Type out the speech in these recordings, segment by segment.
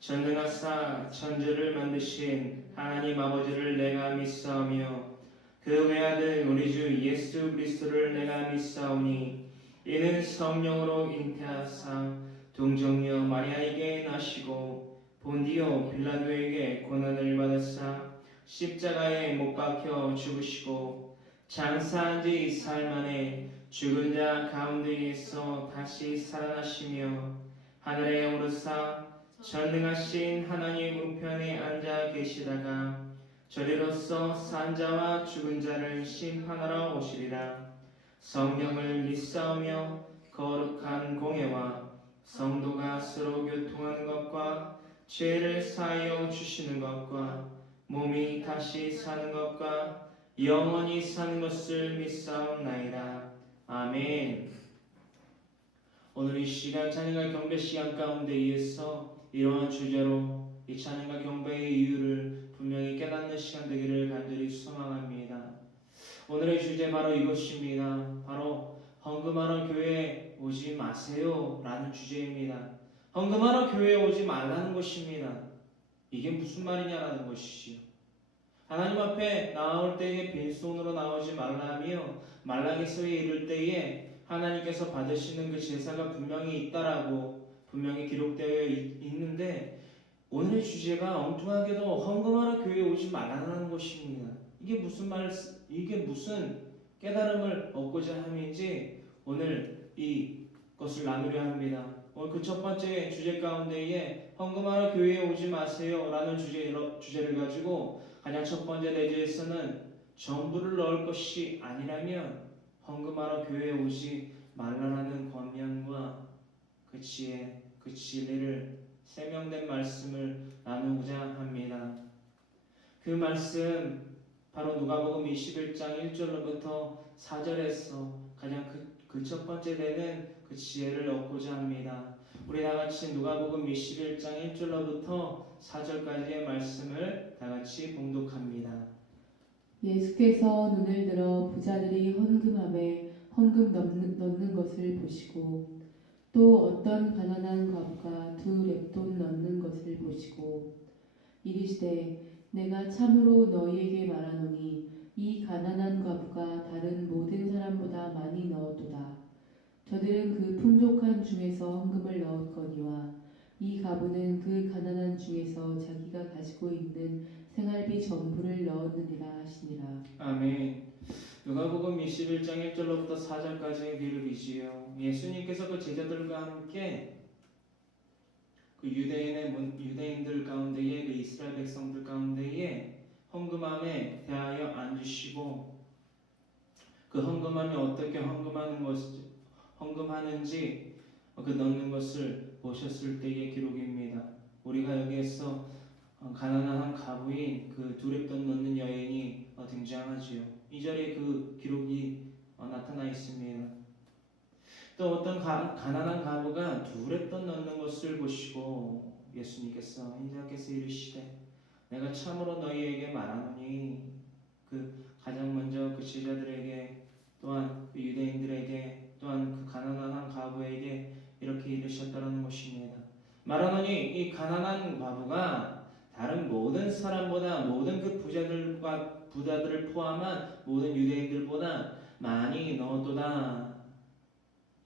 전능하사 천지를 만드신 하나님 아버지를 내가 믿사오며 그 외아들 우리 주 예수 그리스도를 내가 믿사오니 이는 성령으로 잉태하사 동정녀 마리아에게 나시고 본디오 빌라도에게 고난을 받으사 십자가에 못 박혀 죽으시고 장사한 지 사흘 만에 죽은 자 가운데에서 다시 살아나시며 하늘에 오르사 전능하신 하나님 우편에 앉아 계시다가 저리로서 산 자와 죽은 자를 심판하러 오시리라. 성령을 믿사오며 거룩한 공예와 성도가 서로 교통하는 것과 죄를 사하여 주시는 것과 몸이 다시 사는 것과 영원히 사는 것을 믿사옵나이다. 아멘. 오늘 이 시간 찬양과 경배 시간 가운데에서 이러한 주제로 이 찬양과 경배의 이유를 분명히 깨닫는 시간 되기를 간절히 소망합니다. 오늘의 주제 바로 이것입니다. 바로 헌금하러 교회에 오지 마세요 라는 주제입니다. 헌금하러 교회에 오지 말라는 것입니다. 이게 무슨 말이냐라는 것이지요. 하나님 앞에 나올 때에 빈손으로 나오지 말라며 말라기서에 이를 때에 하나님께서 받으시는 그 제사가 분명히 있다라고 분명히 기록되어 있는데 오늘의 주제가 엉뚱하게도 헌금하러 교회에 오지 말라는 것입니다. 이게 무슨 깨달음을 얻고자 함인지 오늘 이것을 나누려 합니다. 오늘 그 첫 번째 주제 가운데에 헌금하러 교회에 오지 마세요 라는 주제를 가지고 가장 첫 번째 내주에서는 전부를 넣을 것이 아니라면 헌금하러 교회에 오지 말라라는 권면과 그 지혜, 그 진리를 세명된 말씀을 나누고자 합니다. 그 말씀 바로 누가복음 21장 1절로부터 4절에서 가장 그 첫 번째 되는 그 지혜를 얻고자 합니다. 우리 다같이 누가복음 21장 1절로부터 4절까지의 말씀을 다같이 봉독합니다. 예수께서 눈을 들어 부자들이 헌금함에 헌금 넣는 것을 보시고 또 어떤 가난한 과부가 2렙돈 넣는 것을 보시고 이르시되 내가 참으로 너희에게 말하노니 이 가난한 과부가 다른 모든 사람보다 많이 넣었도다. 저들은 그 풍족한 중에서 헌금을 넣었거니와 이 과부는 그 가난한 중에서 자기가 가지고 있는 생활비 전부를 넣었느니라 하시니라. 아멘. 누가복음 21장 1절로부터 4절까지의 기록이지요. 예수님께서 그 제자들과 함께 그 유대인들 가운데에 그 이스라엘 백성들 가운데에 헌금함에 대하여 앉으시고 그 헌금함에 어떻게 헌금하는지 그 넣는 것을 보셨을 때의 기록입니다. 우리가 여기에서 가난한 한 가부인 그 2렙돈 넣는 여인이 등장하지요. 이 자리에 그 기록이 나타나 있습니다. 또 어떤 가난한 가부가 2렙돈 넣는 것을 보시고 예수님께서 인자께서 이르시되 내가 참으로 너희에게 말하노니 그 가장 먼저 그 제자들에게 또한 그 유대인들에게 또한 그 가난한 한 가부에게 이렇게 이르셨다는 것입니다. 말하노니 이 가난한 과부가 다른 모든 사람보다 모든 그 부자들을 포함한 모든 유대인들보다 많이 넣었도다.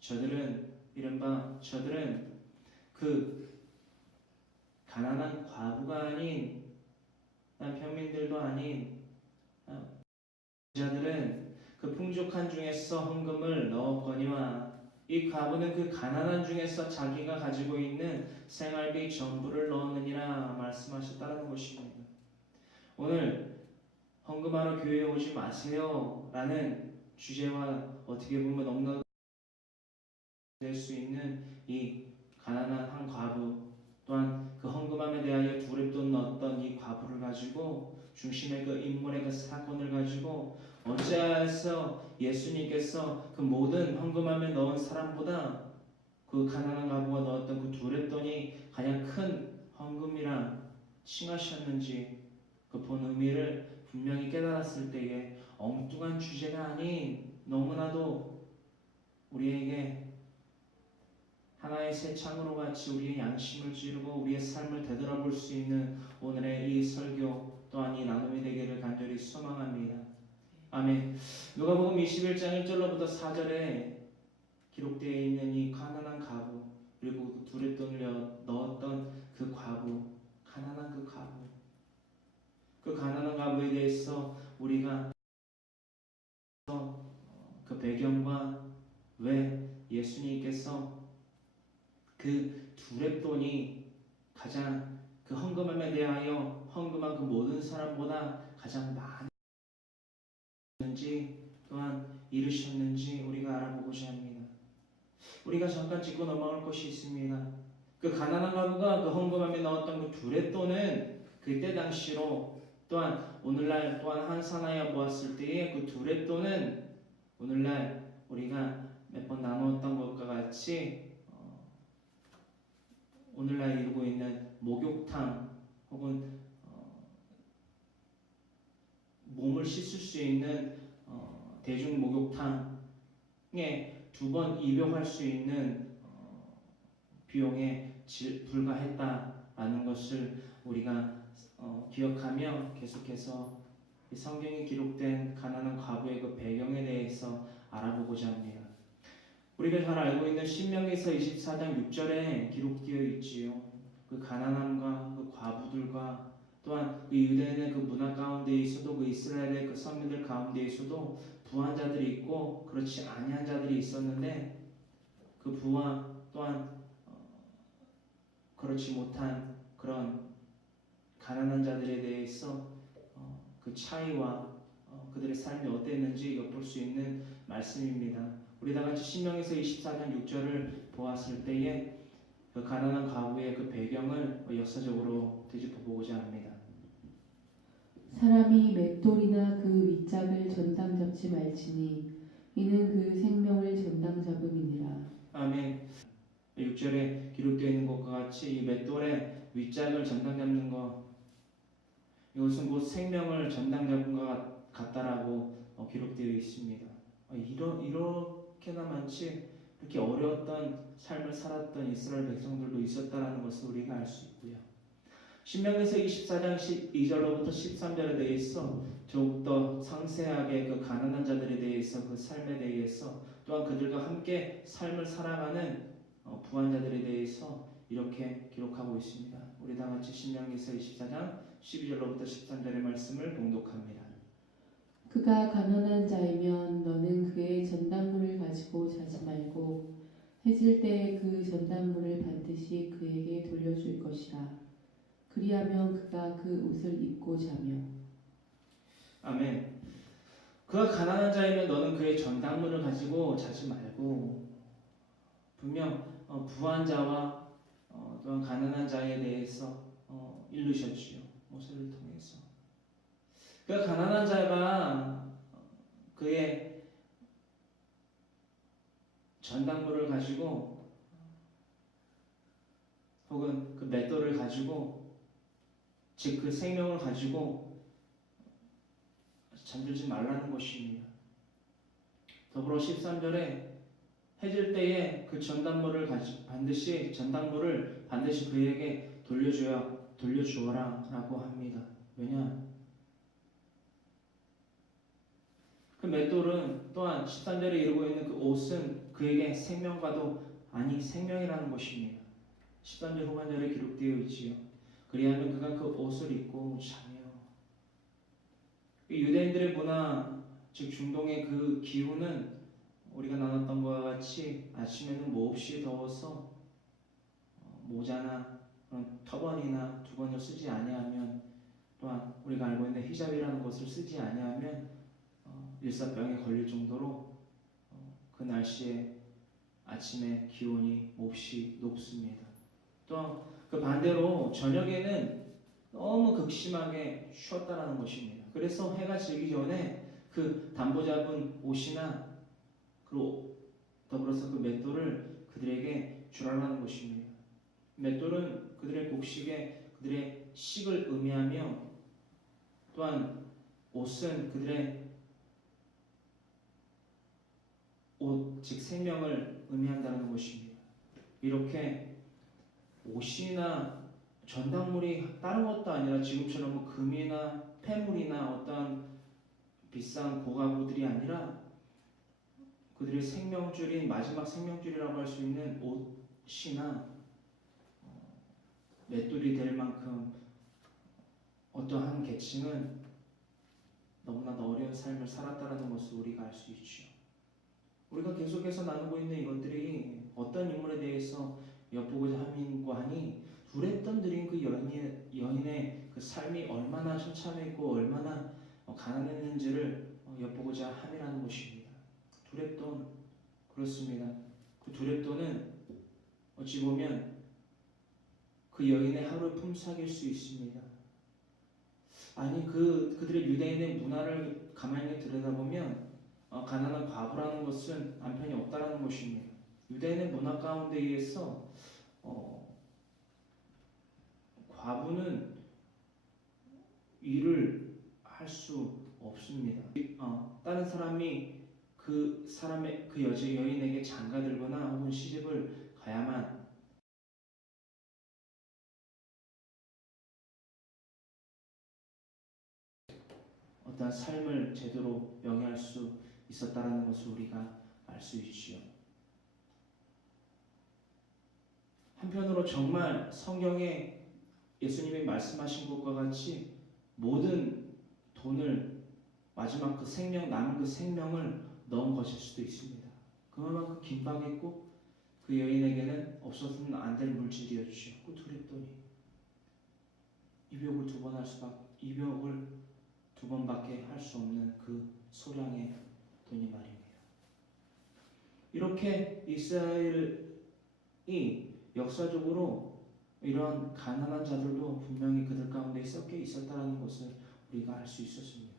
저들은 그 가난한 과부가 아닌 평민들도 아닌 부자들은 그 풍족한 중에서 헌금을 넣었거니와 이 과부는 그 가난한 중에서 자기가 가지고 있는 생활비 전부를 넣었느니라 말씀하셨다는 것입니다. 오늘 헌금하러 교회에 오지 마세요 라는 주제와 어떻게 보면 넉넉 될 수 있는 이 가난한 한 과부 또한 그 헌금함에 대하여 2렙돈 넣었던 이 과부를 가지고 중심의 그 인물의 그 사건을 가지고 어찌하여서 예수님께서 그 모든 헌금함에 넣은 사람보다 그 가난한 과부가 넣었던 그 2렙돈이 가장 큰 헌금이라 칭하셨는지 그 본 의미를 분명히 깨달았을 때에 엉뚱한 주제가 아닌 너무나도 우리에게 하나의 새 창으로 같이 우리의 양심을 찌르고 우리의 삶을 되돌아볼 수 있는 오늘의 이 설교 또한 이 나눔이 되기를 간절히 소망합니다. 아멘. 누가복음 21장 1절로부터 4절에 기록되어 있는 이 가난한 과부 그리고 두렛돈을 넣었던 그 과부, 가난한 그 과부, 그 가난한 과부에 대해서 우리가 그 배경과 왜 예수님께서 그 두렛돈이 가장 그 헌금함에 대하여 헌금한 그 모든 사람보다 가장 많은지 또한 이르셨는지 우리가 알아보고자 합니다. 우리가 잠깐 짚고 넘어갈 것이 있습니다. 그 가난한 과부가 그 헌금함에 넣었던 그 두렛돈은 그때 당시로 또한 오늘날 또한 환산하여 보았을 때에 그 두렛돈은 오늘날 우리가 몇 번 나누었던 것과 같이 오늘날 이루고 있는 목욕탕 혹은 몸을 씻을 수 있는 대중 목욕탕에 2번 입욕할 수 있는 비용에 불과했다라는 것을 우리가 기억하며 계속해서 성경에 기록된 가난한 과부의 그 배경에 대해서 알아보고자 합니다. 우리가 잘 알고 있는 신명기서 24장 6절에 기록되어 있지요. 그 가난함과 그 과부들과 또한 그 유대인의 그 문화 가운데 있어도 그 이스라엘의 그 선민들 가운데 있어도 부한 자들이 있고 그렇지 아니한 자들이 있었는데 그 부와 또한 그렇지 못한 그런 가난한 자들에 대해서 그 차이와 그들의 삶이 어땠는지 엿볼 수 있는 말씀입니다. 우리 다 같이 신명기서 24장 6절을 보았을 때에 그 가난한 과부의 그 배경을 역사적으로 되짚어보고자 합니다. 사람이 맷돌이나 그 윗짝을 전당 잡지 말지니 이는 그 생명을 전당 잡음이니라. 아멘. 6절에 기록되어 있는 것과 같이 이 맷돌의 윗짝을 전당 잡는 것, 이것은 곧 생명을 전당 잡은 것 같다라고 기록되어 있습니다. 이렇게나 많지 이렇게 어려웠던 삶을 살았던 이스라엘 백성들도 있었다라는 것을 우리가 알 수 있고요. 신명기서 24장 12절로부터 13절에 대해서 더욱더 상세하게 그 가난한 자들에 대해서 그 삶에 대해서 또한 그들과 함께 삶을 살아가는 부한 자들에 대해서 이렇게 기록하고 있습니다. 우리 다 같이 신명기서 24장 12절로부터 13절의 말씀을 봉독합니다. 그가 가난한 자이면 너는 그의 전당물을 가지고 자지 말고 해질 때에 그 전당물을 반드시 그에게 돌려줄 것이라. 그리하면 그가 그 옷을 입고 자며. 아멘. 그가 가난한 자이면 너는 그의 전당물을 가지고 자지 말고, 분명 부한 자와 또한 가난한 자에 대해서 이르셨지요. 모세를 통해서. 그 가난한 자가 그의 전당물을 가지고 혹은 그 맷돌을 가지고 즉 그 생명을 가지고 잠들지 말라는 것입니다. 더불어 13절에 해질 때에 그 전당물을 반드시 그에게 돌려주어라라고 합니다. 왜냐? 그 맷돌은 또한 13절에 이루고 있는 그 옷은 그에게 생명과도 아니 생명이라는 것입니다. 13절 후반절에 기록되어 있지요. 그리하면 그가 그 옷을 입고 자며. 유대인들의 문화, 즉 중동의 그 기후는 우리가 나눴던 것과 같이 아침에는 몹시 더워서 모자나 그런 터번이나 두건을 쓰지 아니하면, 또한 우리가 알고 있는 히잡이라는 것을 쓰지 아니하면 일사병에 걸릴 정도로 그 날씨에 아침에 기온이 몹시 높습니다. 또 그 반대로 저녁에는 너무 극심하게 추웠다라는 것입니다. 그래서 해가 지기 전에 그 담보 잡은 옷이나 그리고 더불어서 그 맷돌을 그들에게 주라는 것입니다. 맷돌은 그들의 곡식에 그들의 식을 의미하며, 또한 옷은 그들의 옷, 즉 생명을 의미한다는 것입니다. 이렇게 옷이나 전당물이 다른 것도 아니라 지금처럼 뭐 금이나 폐물이나 어떤 비싼 고가구들이 아니라 그들의 생명줄인 마지막 생명줄이라고 할 수 있는 옷이나 맷돌이 될 만큼 어떠한 계층은 너무나도 어려운 삶을 살았다라는 것을 우리가 알 수 있죠. 우리가 계속해서 나누고 있는 이것들이 어떤 인물에 대해서 엿보고자 함인고 하니 두렙돈 들인 그 여인의 그 삶이 얼마나 처참했고 얼마나 가난했는지를 엿보고자 함이라는 것입니다. 두렙돈, 그렇습니다. 그 두렙돈은 어찌 보면 그 여인의 하루의 품삯일 수 있습니다. 아니 그들의 유대인의 문화를 가만히 들여다보면 가난한 과부라는 것은 남편이 없다라는 것입니다. 유대인의 문화 가운데 의해서 과부는 일을 할 수 없습니다. 다른 사람이 그 여인에게 장가들거나 혹은 시집을 가야만 어떤 삶을 제대로 영위할 수 있었다라는 것을 우리가 알 수 있지요. 한편으로 정말 성경에 예수님이 말씀하신 것과 같이 모든 돈을 마지막 그 생명, 남은 그 생명을 넣은 것일 수도 있습니다. 그만큼 긴박했고 그 여인에게는 없어서는 안 될 물질이었죠. 그 두렙돈이 입욕을 두 번밖에 할 수 없는 그 소량의 돈이 말입니다. 이렇게 이스라엘이 역사적으로 이런 가난한 자들도 분명히 그들 가운데 섞여 있었다는 것을 우리가 알 수 있었습니다.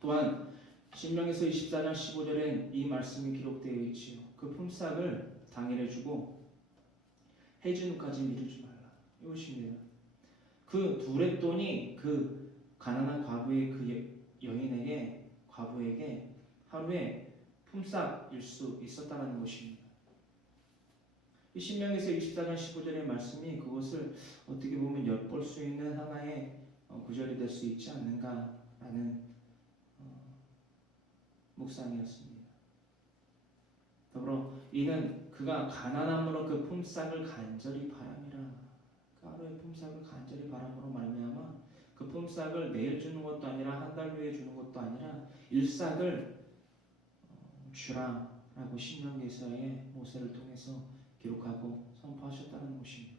또한 신명기서 24장 15절엔 이 말씀이 기록되어 있지요. 그 품삯을 당일에 주고 해지는 후까지 미루지 말라. 이것입니다. 그 두렙돈이 그 가난한 과부의 그 과부에게 하루에 품삯일 수 있었다는 것입니다. 이 신명기서 24장 15절의 말씀이 그것을 어떻게 보면 엿볼 수 있는 하나의 구절이 될 수 있지 않는가라는 묵상이었습니다. 더불어 이는 그가 가난함으로 그 품삯을 간절히 바람이라. 그 하루의 품삯을 간절히 바람으로 말미암아 그 품삯을 내일 주는 것도 아니라 한 달 후에 주는 것도 아니라 일삭을 주라라고 신명기서의 모세를 통해서 기록하고 선포하셨다는 것입니다.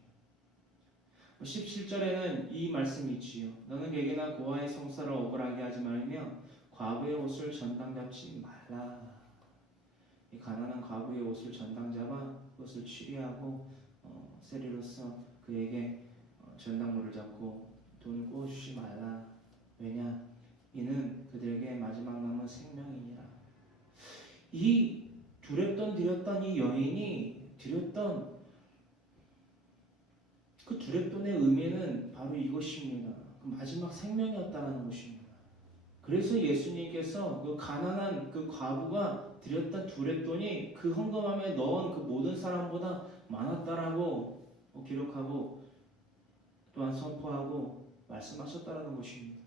17절에는 이 말씀이 있지요. 너는 개개나 고아의 성사를 억울하게 하지 말며 과부의 옷을 전당 잡지 말라. 이 가난한 과부의 옷을 전당 잡아 그것을 취리하고 세리로서 그에게 전당물을 잡고 돈을 구워주지 말라. 왜냐? 이는 그들에게 마지막 남은 생명이니라. 이 드렸던 이 여인이 드렸던 그 두렙돈의 의미는 바로 이것입니다. 그 마지막 생명이었다는 것입니다. 그래서 예수님께서 그 가난한 그 과부가 드렸던 두렙돈이 그 헌금함에 넣은 그 모든 사람보다 많았다라고 기록하고 또한 선포하고 말씀하셨다라는 것입니다.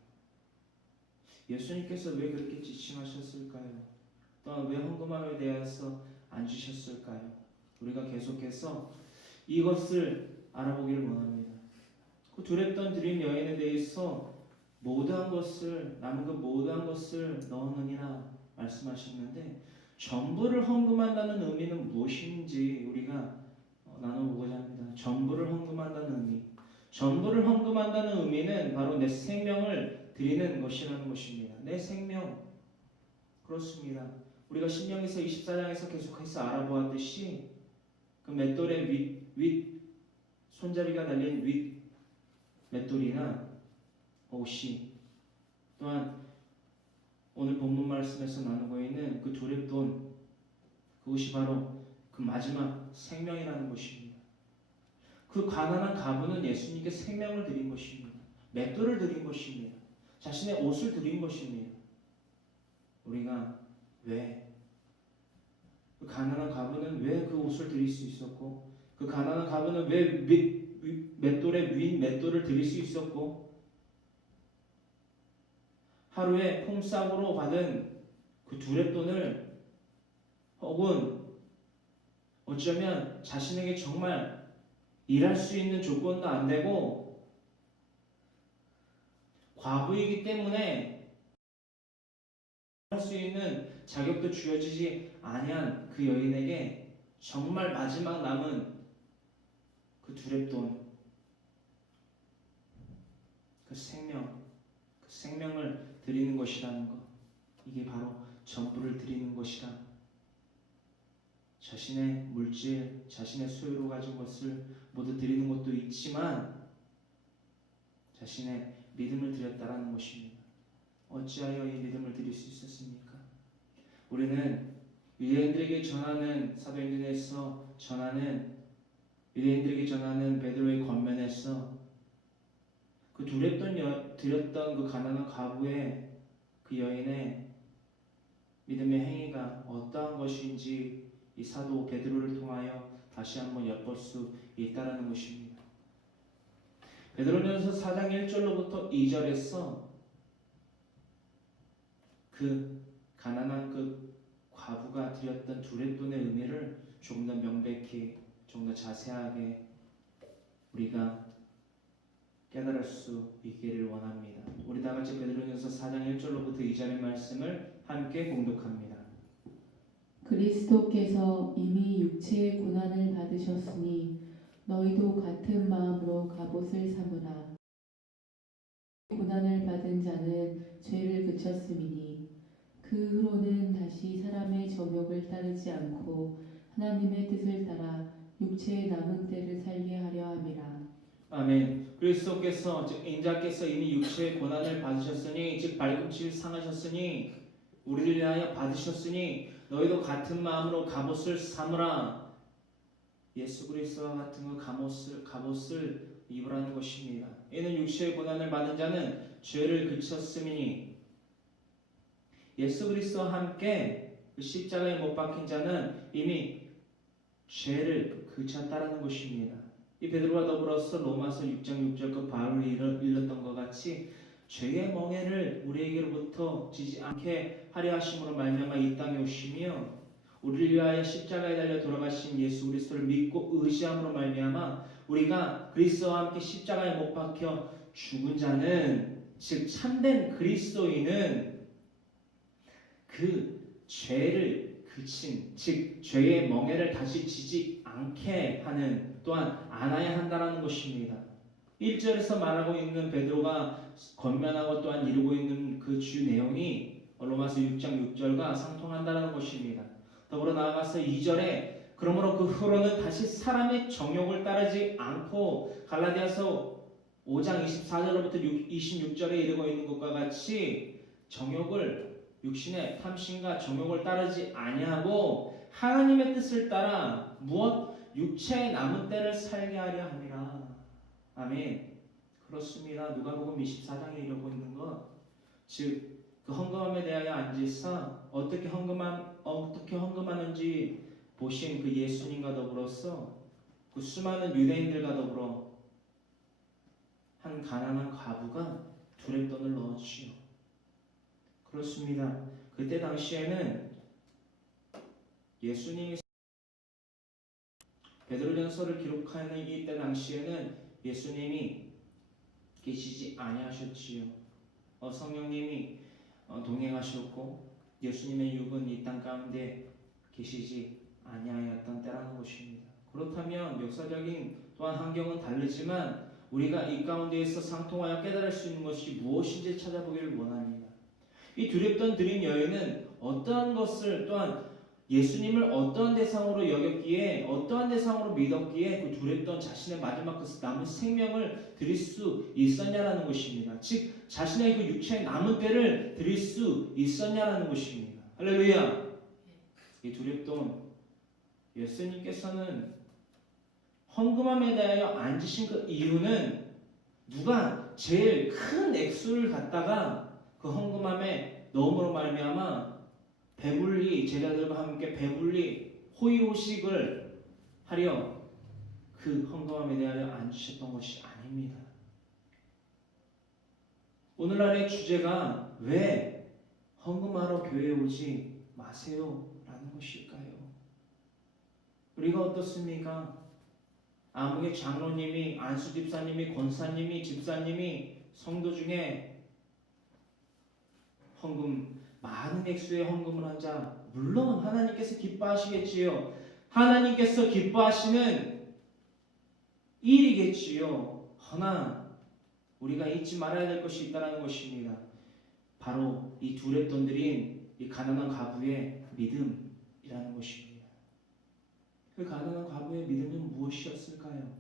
예수님께서 왜 그렇게 지칭하셨을까요? 또한 왜 헌금함에 대해서 안 주셨을까요? 우리가 계속해서 이것을 알아보기를 원합니다. 그 두렙돈 드린 여인에 대해서 모든 것을 남은 그 모든 것을 넣으느니라 말씀하셨는데 전부를 헌금한다는 의미는 무엇인지 우리가 나눠보고자 합니다. 전부를 헌금한다는 의미. 전부를 헌금한다는 의미는 바로 내 생명을 드리는 것이라는 것입니다. 내 생명. 그렇습니다. 우리가 신명기서 24장에서 계속해서 알아보았듯이 그 맷돌의 윗 손잡이가 달린 윗 맷돌이나 옷이 또한 오늘 본문 말씀에서 나누고 있는 그 두렙돈 그것이 바로 그 마지막 생명이라는 것입니다. 그 가난한 과부는 예수님께 생명을 드린 것입니다. 맷돌을 드린 것입니다. 자신의 옷을 드린 것입니다. 우리가 왜 그 가난한 과부는 왜 그 옷을 드릴 수 있었고 그 가난한 과부는 왜 맷돌에 윈 맷돌을 드릴 수 있었고 하루에 폼싸구로 받은 그 두렙돈을 혹은 어쩌면 자신에게 정말 일할 수 있는 조건도 안 되고 과부이기 때문에 할 수 있는 자격도 주어지지 아니한 그 여인에게 정말 마지막 남은 그 두렙돈, 그 생명을 드리는 것이라는 것, 이게 바로 전부를 드리는 것이라. 자신의 물질, 자신의 소유로 가진 것을 모두 드리는 것도 있지만 자신의 믿음을 드렸다라는 것입니다. 어찌하여 이 믿음을 드릴 수 있었습니까? 우리는 유대인들에게 전하는 사도행전에서 전하는 유대인들에게 전하는 베드로의 권면에서 그 두렵던 드렸던 그 가난한 과부의 그 여인의 믿음의 행위가 어떠한 것인지 이 사도 베드로를 통하여 다시 한번 엿볼 수 있다라는 것입니다. 베드로전서 4장 1절로부터 2절에서 그 가난한 그 과부가 드렸던 두렙돈의 의미를 조금 더 명백히, 조금 더 자세하게 우리가 깨달을 수 있기를 원합니다. 우리 다 같이 베드로전서 4장 1절로부터 2절의 말씀을 함께 봉독합니다. 그리스도께서 이미 육체의 고난을 받으셨으니 너희도 같은 마음으로 갑옷을 삼으라. 고난을 받은 자는 죄를 그쳤음이니 그 후로는 다시 사람의 정욕을 따르지 않고 하나님의 뜻을 따라 육체의 남은 때를 살게 하려 함이라. 아멘. 그리스도께서 즉 인자께서 이미 육체의 고난을 받으셨으니 즉 발꿈치를 상하셨으니 우리를 위하여 받으셨으니 너희도 같은 마음으로 갑옷을 삼으라. 예수 그리스도와 같은 그 갑옷을 입으라는 것입니다. 이는 육체의 고난을 받은 자는 죄를 그쳤음이니 예수 그리스도와 함께 그 십자가에 못 박힌 자는 이미 죄를 그쳤다라는 것입니다. 이 베드로와 더불어서 로마서 6장 6절 그 바울이 일렀던 것 같이 죄의 멍에를 우리에게로부터 지지 않게 하려 하심으로 말미암아 이 땅에 오시며 우리를 위하여 십자가에 달려 돌아가신 예수 그리스도를 믿고 의지함으로 말미암아 우리가 그리스도와 함께 십자가에 못 박혀 죽은 자는 즉 참된 그리스도인은 그 죄를 그친 즉 죄의 멍에를 다시 지지 않게 하는 또한 안아야 한다는 것입니다. 1절에서 말하고 있는 베드로가 권면하고 또한 이루고 있는 그 주 내용이 로마서 6장 6절과 상통한다는 것입니다. 더불어 나아가서 2절에 그러므로 그 후로는 다시 사람의 정욕을 따르지 않고 갈라디아서 5장 24절로부터 26절에 이르고 있는 것과 같이 정욕을 육신의 탐심과 정욕을 따르지 아니하고 하나님의 뜻을 따라 무엇? 육체의 남은 때를 살게 하려 함이라. 아멘. 그렇습니다. 누가복음 24장에 이르고 있는 것, 즉 그 헌금함에 대하여 앉으사 어떻게 헌금하는지 보신 그 예수님과 더불어서 그 수많은 유대인들과 더불어 한 가난한 과부가 두렙돈을 넣었지요. 그렇습니다. 그때 당시에는 예수님이 베드로전서를 기록하는 이때 당시에는 예수님이 계시지 아니하셨지요. 성령님이 동행하셨고 예수님의 육은 이 땅 가운데 계시지 아니하였던 때라는 것입니다. 그렇다면 역사적인 또한 환경은 다르지만 우리가 이 가운데에서 상통하여 깨달을 수 있는 것이 무엇인지 찾아보기를 원합니다. 이 두렙돈 드린 여인은 어떠한 것을 또한 예수님을 어떠한 대상으로 여겼기에 어떠한 대상으로 믿었기에 그 두렵던 자신의 마지막 그 남은 생명을 드릴 수 있었냐라는 것입니다. 즉 자신의 그 육체의 남은 때를 드릴 수 있었냐라는 것입니다. 할렐루야. 이 두렵던 예수님께서는 헌금함에 대하여 앉으신 그 이유는 누가 제일 큰 액수를 갖다가 그 헌금함에 넣음으로 말미암아 배불리 제자들과 함께 배불리 호의호식을 하려 그 헌금함에 대하여 안 주셨던 것이 아닙니다. 오늘날의 주제가 왜 헌금하러 교회에 오지 마세요 라는 것일까요? 우리가 어떻습니까? 아무리 장로님이, 안수 집사님이, 권사님이, 집사님이 성도 중에 헌금, 많은 액수의 헌금을 하자, 물론 하나님께서 기뻐하시겠지요. 하나님께서 기뻐하시는 일이겠지요. 허나 우리가 잊지 말아야 될 것이 있다는 것입니다. 바로 이 두렛돈들인 이 가난한 과부의 믿음이라는 것입니다. 그 가난한 과부의 믿음은 무엇이었을까요?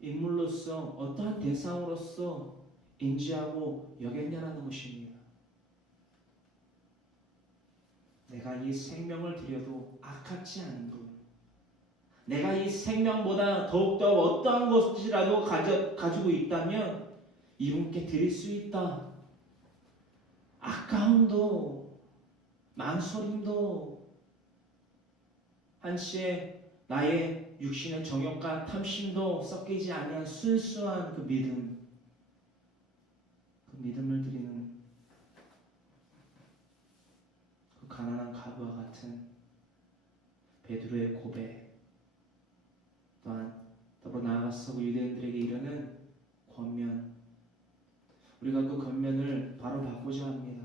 인물로서 어떠한 대상으로서 인지하고 여겼냐는 것입니다. 내가 이 생명을 드려도 아깝지 않은 분, 내가 이 생명보다 더욱더 어떠한 것이라도 가지고 있다면 이분께 드릴 수 있다. 아까움도 망설임도 한시에 나의 육신의 정욕과 탐심도 섞이지 아니한 순수한 그 믿음, 그 믿음을 드리는 그 가난한 과부와 같은 베드로의 고백, 또한 더불어 나아가서 유대인들에게 이르는 권면, 우리가 그 권면을 바로 받고자 합니다.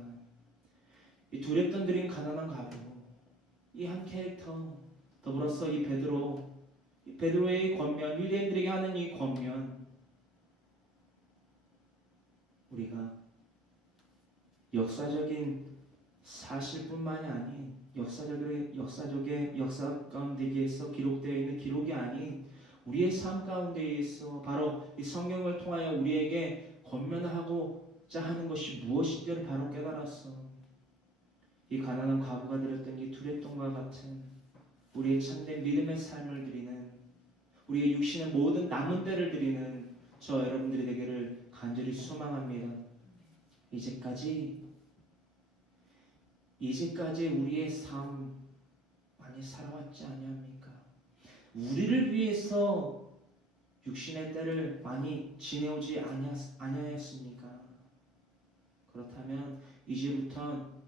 이 두렵던 드린 가난한 과부, 이 한 캐릭터, 더불어서 이 베드로의 권면, 유대인들에게 하는 이 권면, 우리가 역사적인 사실뿐만이 아닌 역사적의 역사 가운데에서 기록되어 있는 기록이 아닌 우리의 삶 가운데에서 바로 이 성경을 통하여 우리에게 권면하고자 하는 것이 무엇인지를 바로 깨달았어. 이 가난한 과부가 드렸던 이 두렛돈과 같은 우리의 참된 믿음의 삶을 드리는, 우리의 육신의 모든 남은 때를 드리는 저 여러분들이 되기를 간절히 소망합니다. 이제까지 우리의 삶 많이 살아왔지 아니합니까? 우리를 위해서 육신의 때를 많이 지내오지 아니하였습니까? 그렇다면 이제부터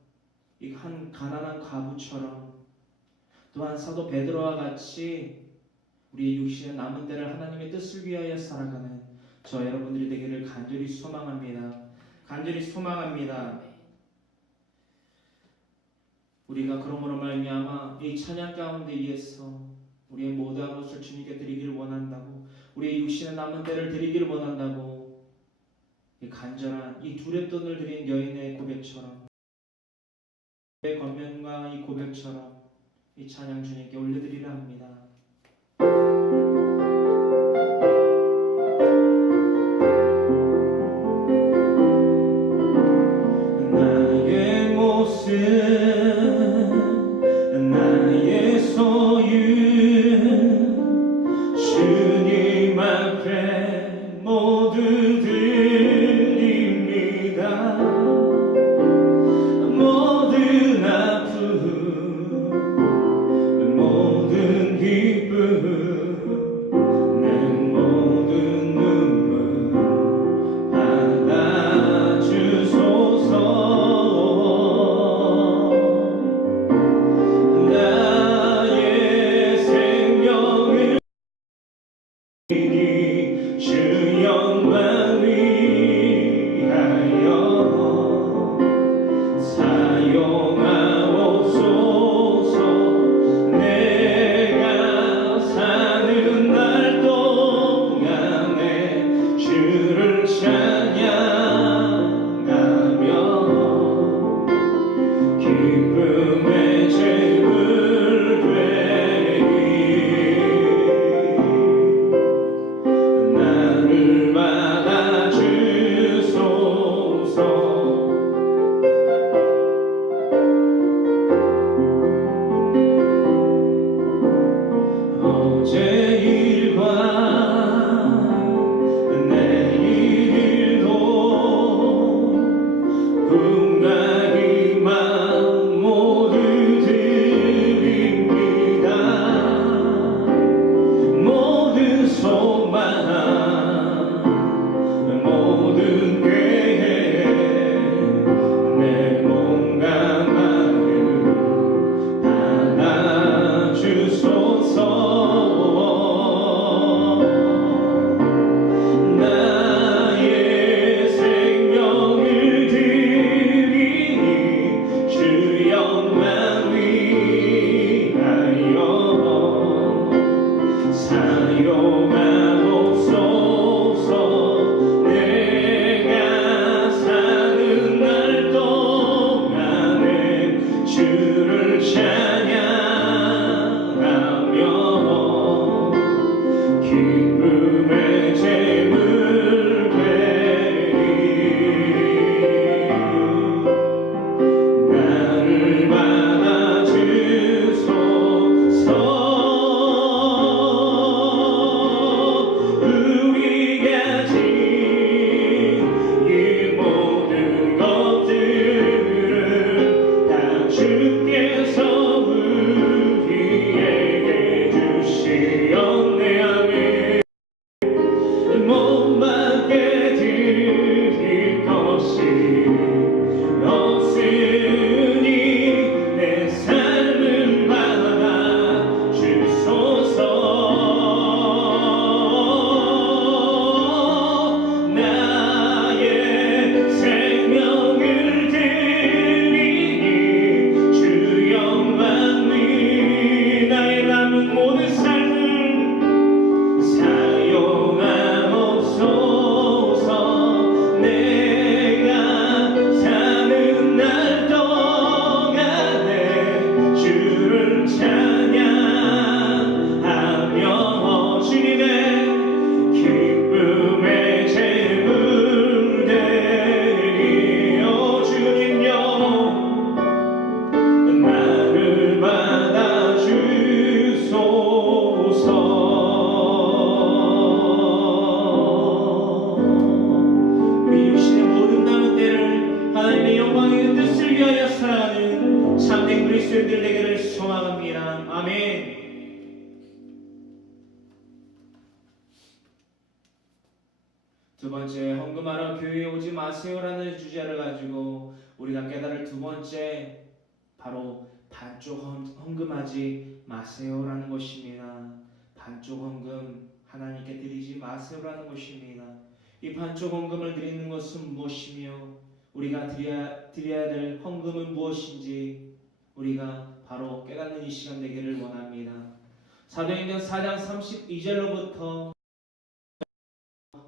이 한 가난한 과부처럼, 또한 사도 베드로와 같이 우리의 육신의 남은 때를 하나님의 뜻을 위하여 살아가는 저 여러분들이 되기를 간절히 소망합니다. 간절히 소망합니다. 우리가 그러므로 말미암아 이 찬양 가운데에서 우리의 모든 것을 주님께 드리기를 원한다고, 우리의 육신의 남은 때를 드리기를 원한다고, 이 간절한 이 두렛돈을 드린 여인의 고백처럼, 의 권면과 이 고백처럼 이 찬양 주님께 올려드리려 합니다. 나의 모습, 나의 소유, 주님 앞에 모두 드립니다. 모든 아픔, 모든 기쁨, 사용하옵소서. 내가 사는 날 동안에 주를 찬양하며 기쁨의 제물 되리. 나를 받아주소서. 우리가 지닌 이 모든 것들을 다 주께서 우리에게 주시었네. 아멘. 몸밖에 드릴 것이 없으니 내 삶을 받아 주소서. 나의 생명을 드리니 주 영광 위 나의 남은 모든 삶을 사용하옵소서. 내가 사는 날 동안에 주를 찬양하며 주님의 기쁨의 제물 되리오. 주님요 나를 받아주소서. 우리 육신의 모든 남은 때를 하나님의 영광의 뜻을 위하여 살아가는 참된 그리스도인들 되기를 소망합니다. 아멘. 두 번째, 헌금하러 교회에 오지 마세요라는 주제를 가지고 우리가 깨달을 두 번째, 바로 반쪽 헌금하지 마세요라는 것입니다. 반쪽 헌금 하나님께 드리지 마세요라는 것입니다. 이 반쪽 헌금을 드리는 것은 무엇이며 우리가 드려야 될 헌금은 무엇인지 우리가 바로 깨닫는 이 시간 되기를 원합니다. 사도행전 4장 32절로부터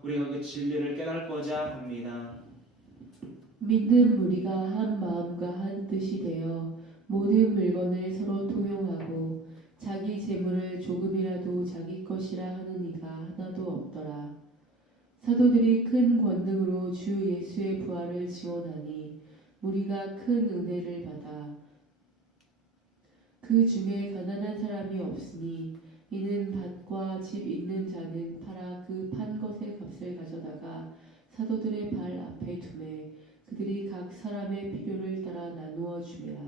우리가 그 진리를 깨닫고자 합니다. 믿는 무리가 한 마음과 한 뜻이 되어 모든 물건을 서로 통용하고 자기 재물을 조금이라도 자기 것이라 하는 이가 하나도 없더라. 사도들이 큰 권능으로 주 예수의 부활을 증언하니 무리가 큰 은혜를 받아 그 중에 가난한 사람이 없으니 이는 밭과 집 있는 자는 팔아 그 판 것의 값을 가져다가 사도들의 발 앞에 두매 그들이 각 사람의 필요를 따라 나누어 주매라.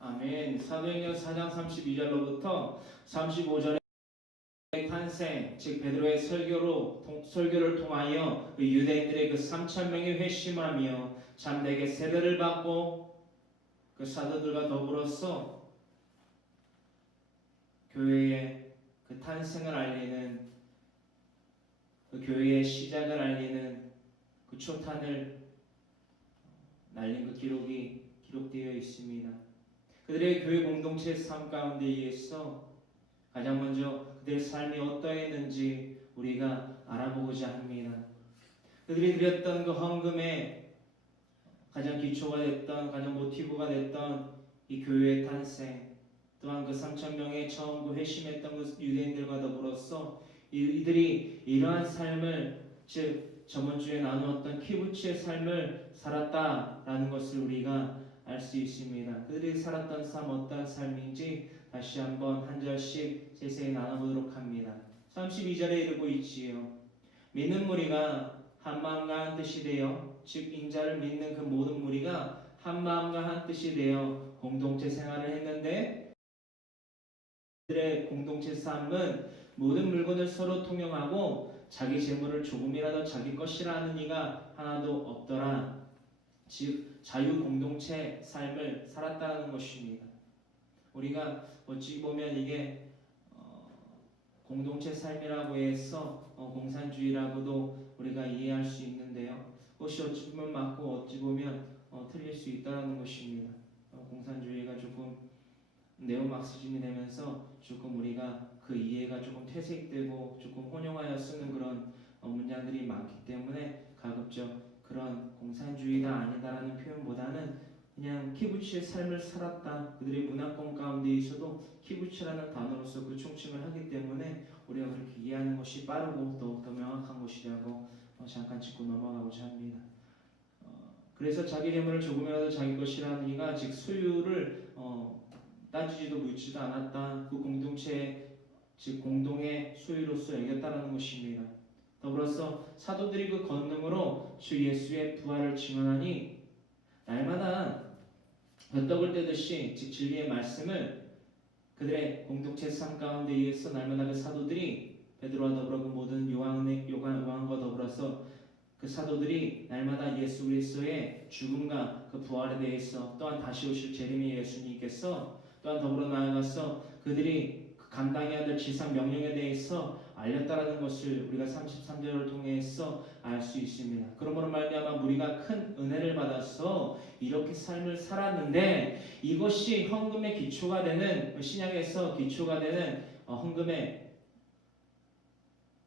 아멘. 사도행전 4장 32절로부터 35절에 탄생, 즉 베드로의 설교를 통하여 그 유대인들의 그 3,000명이 회심을 하며 잠대게 세례를 받고 그 사도들과 더불어서 교회의 그 탄생을 알리는, 그 교회의 시작을 알리는 그 초탄을 날린 그 기록이 기록되어 있습니다. 그들의 교회 공동체의 삶 가운데 의해서 가장 먼저 그들의 삶이 어떠했는지 우리가 알아보고자 합니다. 그들이 드렸던 그 헌금의 가장 기초가 됐던, 가장 모티브가 됐던 이 교회의 탄생, 또한 그 3,000명의 처음 그 회심했던 그 유대인들과 더불어서 이들이 이러한 삶을, 즉 저번 주에 나누었던 키부츠의 삶을 살았다라는 것을 우리가 알 수 있습니다. 그들이 살았던 삶, 어떠한 삶인지 다시 한번 한 절씩 세세히 나눠보도록 합니다. 32절에 이르고 있지요. 믿는 무리가 한 마음과 한 뜻이 되어, 즉 인자를 믿는 그 모든 무리가 한 마음과 한 뜻이 되어 공동체 생활을 했는데, 그들의 공동체 삶은 모든 물건을 서로 통용하고 자기 재물을 조금이라도 자기 것이라 하는 이가 하나도 없더라. 즉 자유 공동체 삶을 살았다는 것입니다. 우리가 어찌 보면 이게 공동체 삶이라고 해서 공산주의라고도 우리가 이해할 수 있는데요. 그것이 어찌 보면 맞고 어찌 보면 틀릴 수 있다는 것입니다. 공산주의가 조금 네오막시즘이 되면서 조금 우리가 그 이해가 조금 퇴색되고 조금 혼용하여 쓰는 그런 문장들이 많기 때문에 가급적 그런 공산주의다 아니다라는 표현보다는 그냥 키부츠의 삶을 살았다. 그들의 문화권 가운데 있어도 키부츠라는 단어로서 그 총칭을 하기 때문에 우리가 그렇게 이해하는 것이 빠르고 더욱더 명확한 것이라고 잠깐 짚고 넘어가고자 합니다. 그래서 자기 재물을 조금이라도 자기 것이라는 이가 즉 소유를 따지지도 묻지도 않았다. 그 공동체 즉 공동의 소유로서 여겼다라는 것입니다. 더불어서 사도들이 그 권능으로 주 예수의 부활을 증언하니 날마다 벼떡을 떼듯이 즉 진리의 말씀을 그들의 공동체 삶 가운데 의해서 날마다 그 사도들이 베드로와 더불어 그 모든 요한과 더불어서 그 사도들이 날마다 예수 그리스도의 죽음과 그 부활에 대해서 또한 다시 오실 재림의 예수님께서 또한 더불어 나아가서 그들이 감당해야 될 지상 명령에 대해서 알렸다라는 것을 우리가 33절을 통해서 알 수 있습니다. 그러므로 말미암아 우리가 큰 은혜를 받아서 이렇게 삶을 살았는데 이것이 헌금의 기초가 되는 신약에서 기초가 되는 헌금의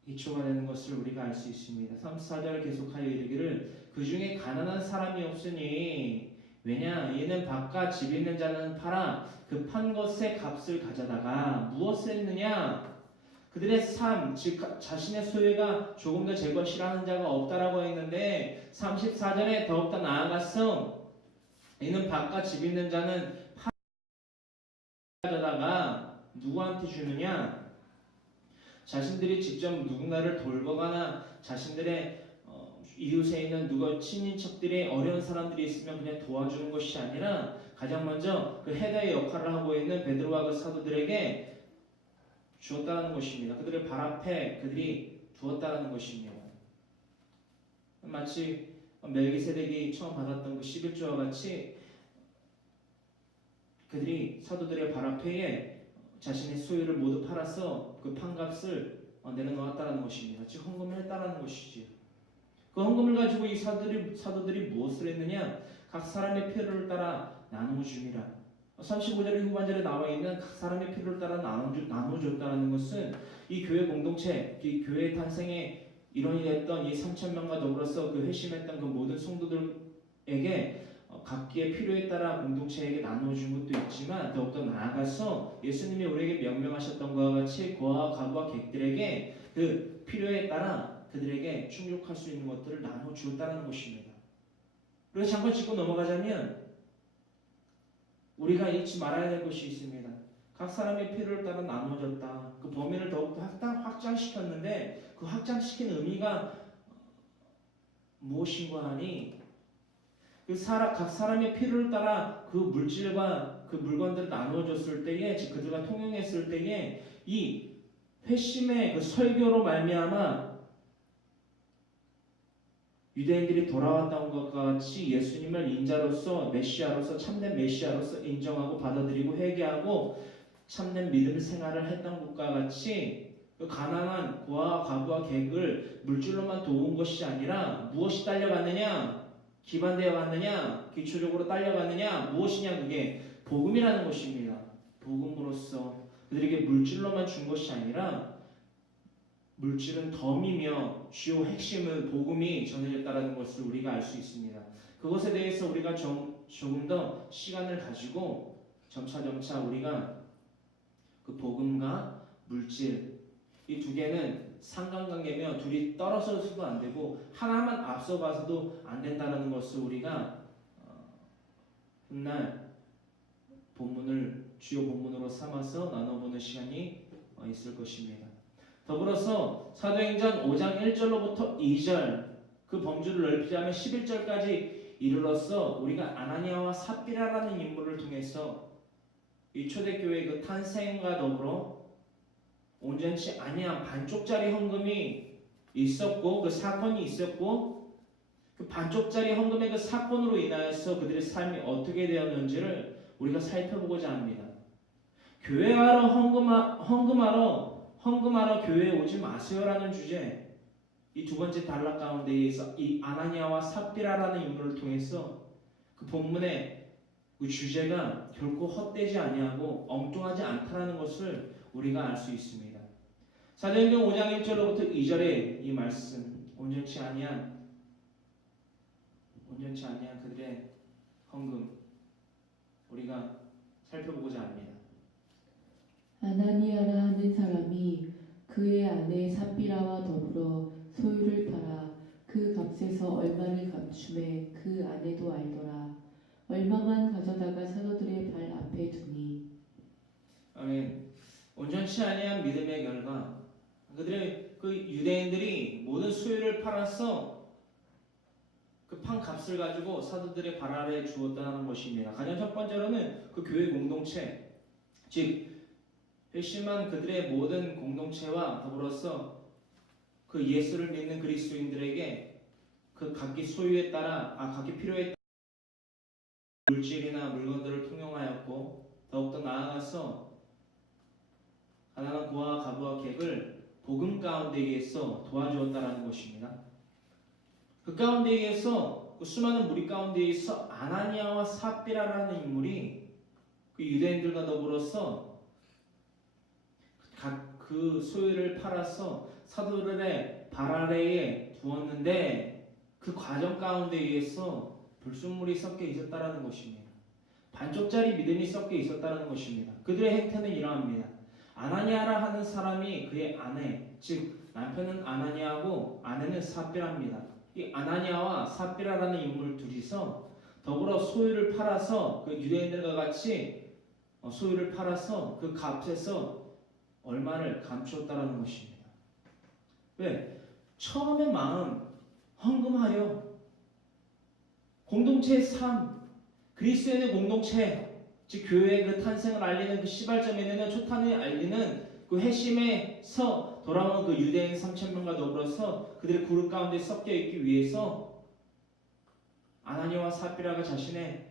기초가 되는 것을 우리가 알 수 있습니다. 34절 계속하여 이르기를 그 중에 가난한 사람이 없으니 왜냐 이는 밭과 집 있는 자는 팔아 그 판 것의 값을 가져다가 무엇을 했느냐 그들의 삶, 즉 자신의 소유가 조금 더 제 것이라 하는 자가 없다라고 했는데 34절에 더욱더 나아가서 이는 밭과 집 있는 자는 가져다가 누구한테 주느냐 자신들이 직접 누군가를 돌보거나 자신들의 이웃에 있는 누가 친인척들이 어려운 사람들이 있으면 그냥 도와주는 것이 아니라 가장 먼저 그 헤더의 역할을 하고 있는 베드로와 그 사도들에게 주었다는 것입니다. 그들의 발 앞에 그들이 두었다는 것입니다. 마치 멜기세덱이 처음 받았던 그 11조와 같이 그들이 사도들의 발 앞에 자신의 소유를 모두 팔아서 그 판값을 내려놓았다는 것입니다. 즉 헌금을 했다는 것이지요. 그 헌금을 가지고 이 사도들이 무엇을 했느냐? 각 사람의 필요를 따라 나누어 줍니다. 35절 후반절에 나와 있는 각 사람의 필요를 따라 나눠줬다는 것은 이 교회 공동체, 이 교회 탄생의 일원이 됐던 이 3,000명과 더불어서 그 회심했던 그 모든 성도들에게 각기의 필요에 따라 공동체에게 나눠준 것도 있지만 더욱더 나아가서 예수님이 우리에게 명령하셨던 것과 같이 고아와 가부와 객들에게 그 필요에 따라 그들에게 충족할 수 있는 것들을 나눠주었다는 것입니다. 그래서 잠깐 짚고 넘어가자면 우리가 잊지 말아야 될 것이 있습니다. 각 사람의 필요를 따라 나눠졌다. 그 범위를 더욱더 확장시켰는데 그 확장시킨 의미가 무엇인가 하니 각 사람의 필요를 따라 그 물질과 그 물건들을 나누어줬을 때에 즉 그들과 통용했을 때에 이 회심의 그 설교로 말미암아 유대인들이 돌아왔다는 것과 같이 예수님을 인자로서 메시아로서 참된 메시아로서 인정하고 받아들이고 회개하고 참된 믿음 생활을 했던 것과 같이 그 가난한 고아와 가부와 객을 물질로만 도운 것이 아니라 무엇이 딸려갔느냐? 기반되어 갔느냐? 기초적으로 딸려갔느냐? 무엇이냐? 그게 복음이라는 것입니다. 복음으로서 그들에게 물질로만 준 것이 아니라 물질은 덤이며 주요 핵심은 복음이 전해졌다는 것을 우리가 알 수 있습니다. 그것에 대해서 우리가 조금 더 시간을 가지고 점차 우리가 그 복음과 물질 이 두 개는 상관관계며 둘이 떨어져서도 안 되고 하나만 앞서가서도 안 된다는 것을 우리가 훗날 주요 본문으로 삼아서 나눠보는 시간이 있을 것입니다. 더불어서 사도행전 5장 1절로부터 2절 그 범주를 넓히자면 11절까지 이르러서 우리가 아나니아와 삽비라라는 인물을 통해서 이 초대교회의 그 탄생과 더불어 온전치 아니한 반쪽짜리 헌금이 있었고 그 사건이 있었고 그 반쪽짜리 헌금의 그 사건으로 인하여서 그들의 삶이 어떻게 되었는지를 우리가 살펴보고자 합니다. 교회하러 헌금하러 교회에 오지 마세요라는 주제 이 두 번째 단락 가운데에서 이 아나니아와 삽비라라는 인물을 통해서 그 본문의 그 주제가 결코 헛되지 아니하고 엉뚱하지 않다는 것을 우리가 알 수 있습니다. 사도행전 5장 1절로부터 2절의 이 말씀, 온전치 아니한 그들의 헌금, 우리가 살펴보고자 합니다. 아나니아라 하는 사람이 그의 아내 삽비라와 더불어 소유를 팔아 그 값에서 얼마를 감춤해 그 아내도 알더라. 얼마만 가져다가 사도들의 발 앞에 두니. 아멘. 온전치 아니한 믿음의 결과, 그들의 그 유대인들이 모든 소유를 팔아서 그 판 값을 가지고 사도들의 발 아래 주었다는 것입니다. 가장 첫 번째로는 그 교회 공동체, 즉 회심한 그들의 모든 공동체와 더불어서 그 예수를 믿는 그리스도인들에게 그 각기 소유에 따라 각기 필요에 따라 물질이나 물건들을 통용하였고, 더욱더 나아가서 가난한 고아와 가부와 객을 복음 가운데 의해서 도와주었다는 것입니다. 그 가운데 의해서 그 수많은 무리 가운데 의해서 아나니아와 삽비라라는 인물이 그 유대인들과 더불어서 각 그 소유를 팔아서 사도들의 발 아래에 두었는데, 그 과정 가운데 의해서 불순물이 섞여 있었다라는 것입니다. 반쪽짜리 믿음이 섞여 있었다는 것입니다. 그들의 행태는 이러합니다. 아나니아라 하는 사람이 그의 아내, 즉 남편은 아나니아고 아내는 삽비라입니다. 이 아나니아와 삽비라라는 인물 둘이서 더불어 소유를 팔아서 그 유대인들과 같이 소유를 팔아서 그 값에서 얼마를 감추었다라는 것입니다. 왜? 처음에 마음 헌금하려, 공동체의 삶, 그리스도인의 공동체, 즉 교회의 그 탄생을 알리는 그 시발점에 되는 초탄을 알리는 그 회심에서 돌아온 그 유대인 3,000명과 더불어서 그들의 그룹 가운데 섞여 있기 위해서 아나니아와 삽비라가 자신의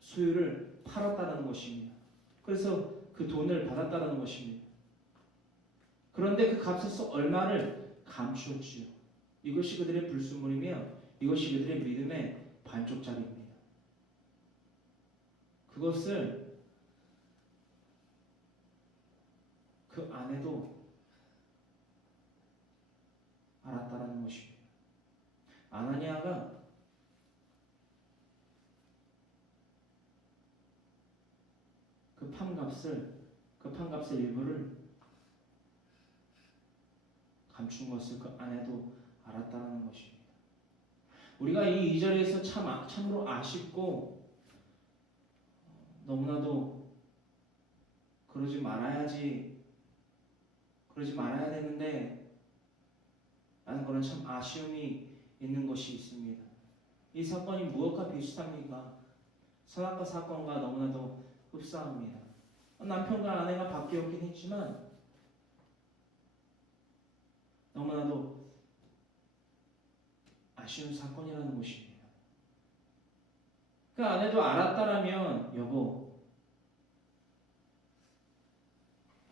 소유를 팔았다는 것입니다. 그래서 그 돈을 받았다는 것입니다. 그런데 그 값에서 얼마를 감추었지요. 이것이 그들의 불순물이며 이것이 그들의 믿음의 반쪽짜리입니다. 그것을 그 아내도 알았다라는 것입니다. 아나니아가 그 판값의 일부를 감춘 것을 그 아내도 알았다는 것입니다. 우리가 이 2절에서 참으로 아쉽고 너무나도 그러지 말아야 되는데 라는 그런 참 아쉬움이 있는 것이 있습니다. 이 사건이 무엇과 비슷합니까? 선악과 사건과 너무나도 흡사합니다. 남편과 아내가 바뀌었긴 했지만 너무나도 아쉬운 사건이라는 것입니다. 그 아내도 알았다라면, 여보,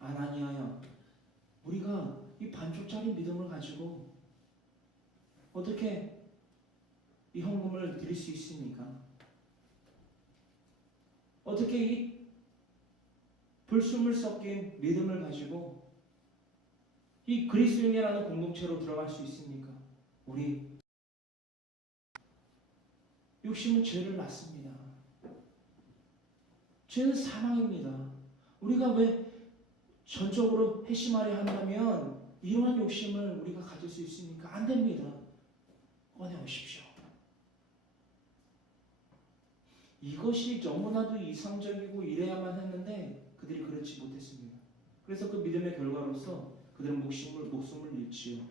아나니아야, 우리가 이 반쪽짜리 믿음을 가지고 어떻게 이 헌금을 드릴 수 있습니까? 어떻게 이 불순물 섞인 믿음을 가지고 이 그리스도인이라는 공동체로 들어갈 수 있습니까? 우리 욕심은 죄를 낳습니다. 죄는 사망입니다. 우리가 왜 전적으로 회심하려 한다면 이러한 욕심을 우리가 가질 수 있습니까? 안 됩니다. 꺼내오십시오. 이것이 너무나도 이상적이고 이래야만 했는데 그들이 그렇지 못했습니다. 그래서 그 믿음의 결과로서 그들은 목숨을 잃지요.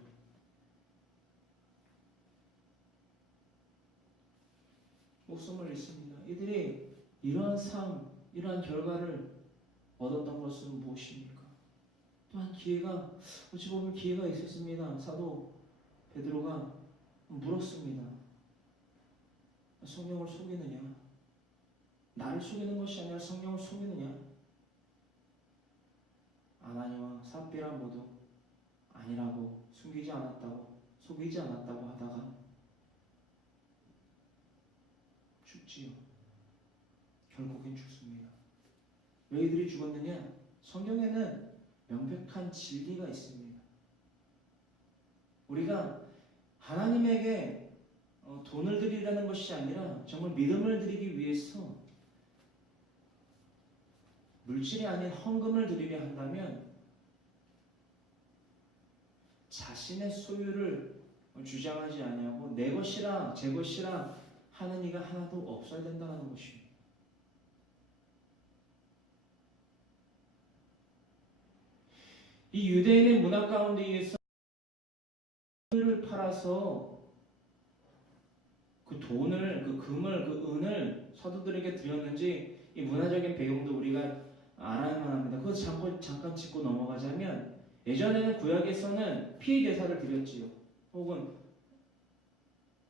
목숨을 잃습니다. 이들이 이러한 이러한 결과를 얻었던 것은 무엇입니까? 또한 어찌 보면 기회가 있었습니다. 사도 베드로가 물었습니다. 성령을 속이느냐? 나를 속이는 것이 아니라 성령을 속이느냐? 아나니아와 삽비라 모두 아니라고 속이지 않았다고 하다가 죽지요. 결국엔 죽습니다. 왜 이들이 죽었느냐? 성경에는 명백한 진리가 있습니다. 우리가 하나님에게 돈을 드리라는 것이 아니라 정말 믿음을 드리기 위해서 물질이 아닌 헌금을 드리려 한다면 자신의 소유를 주장하지 아니하고 내 것이라 제 것이라 하는 이가 하나도 없어야 된다는 것입니다. 이 유대인의 문화 가운데 의해서 소유를 팔아서 그 돈을, 그 금을, 그 은을 사도들에게 드렸는지 이 문화적인 배경도 우리가 알아야만 합니다. 그것을 잠깐 짚고 넘어가자면 예전에는 구약에서는 피의 제사를 드렸지요. 혹은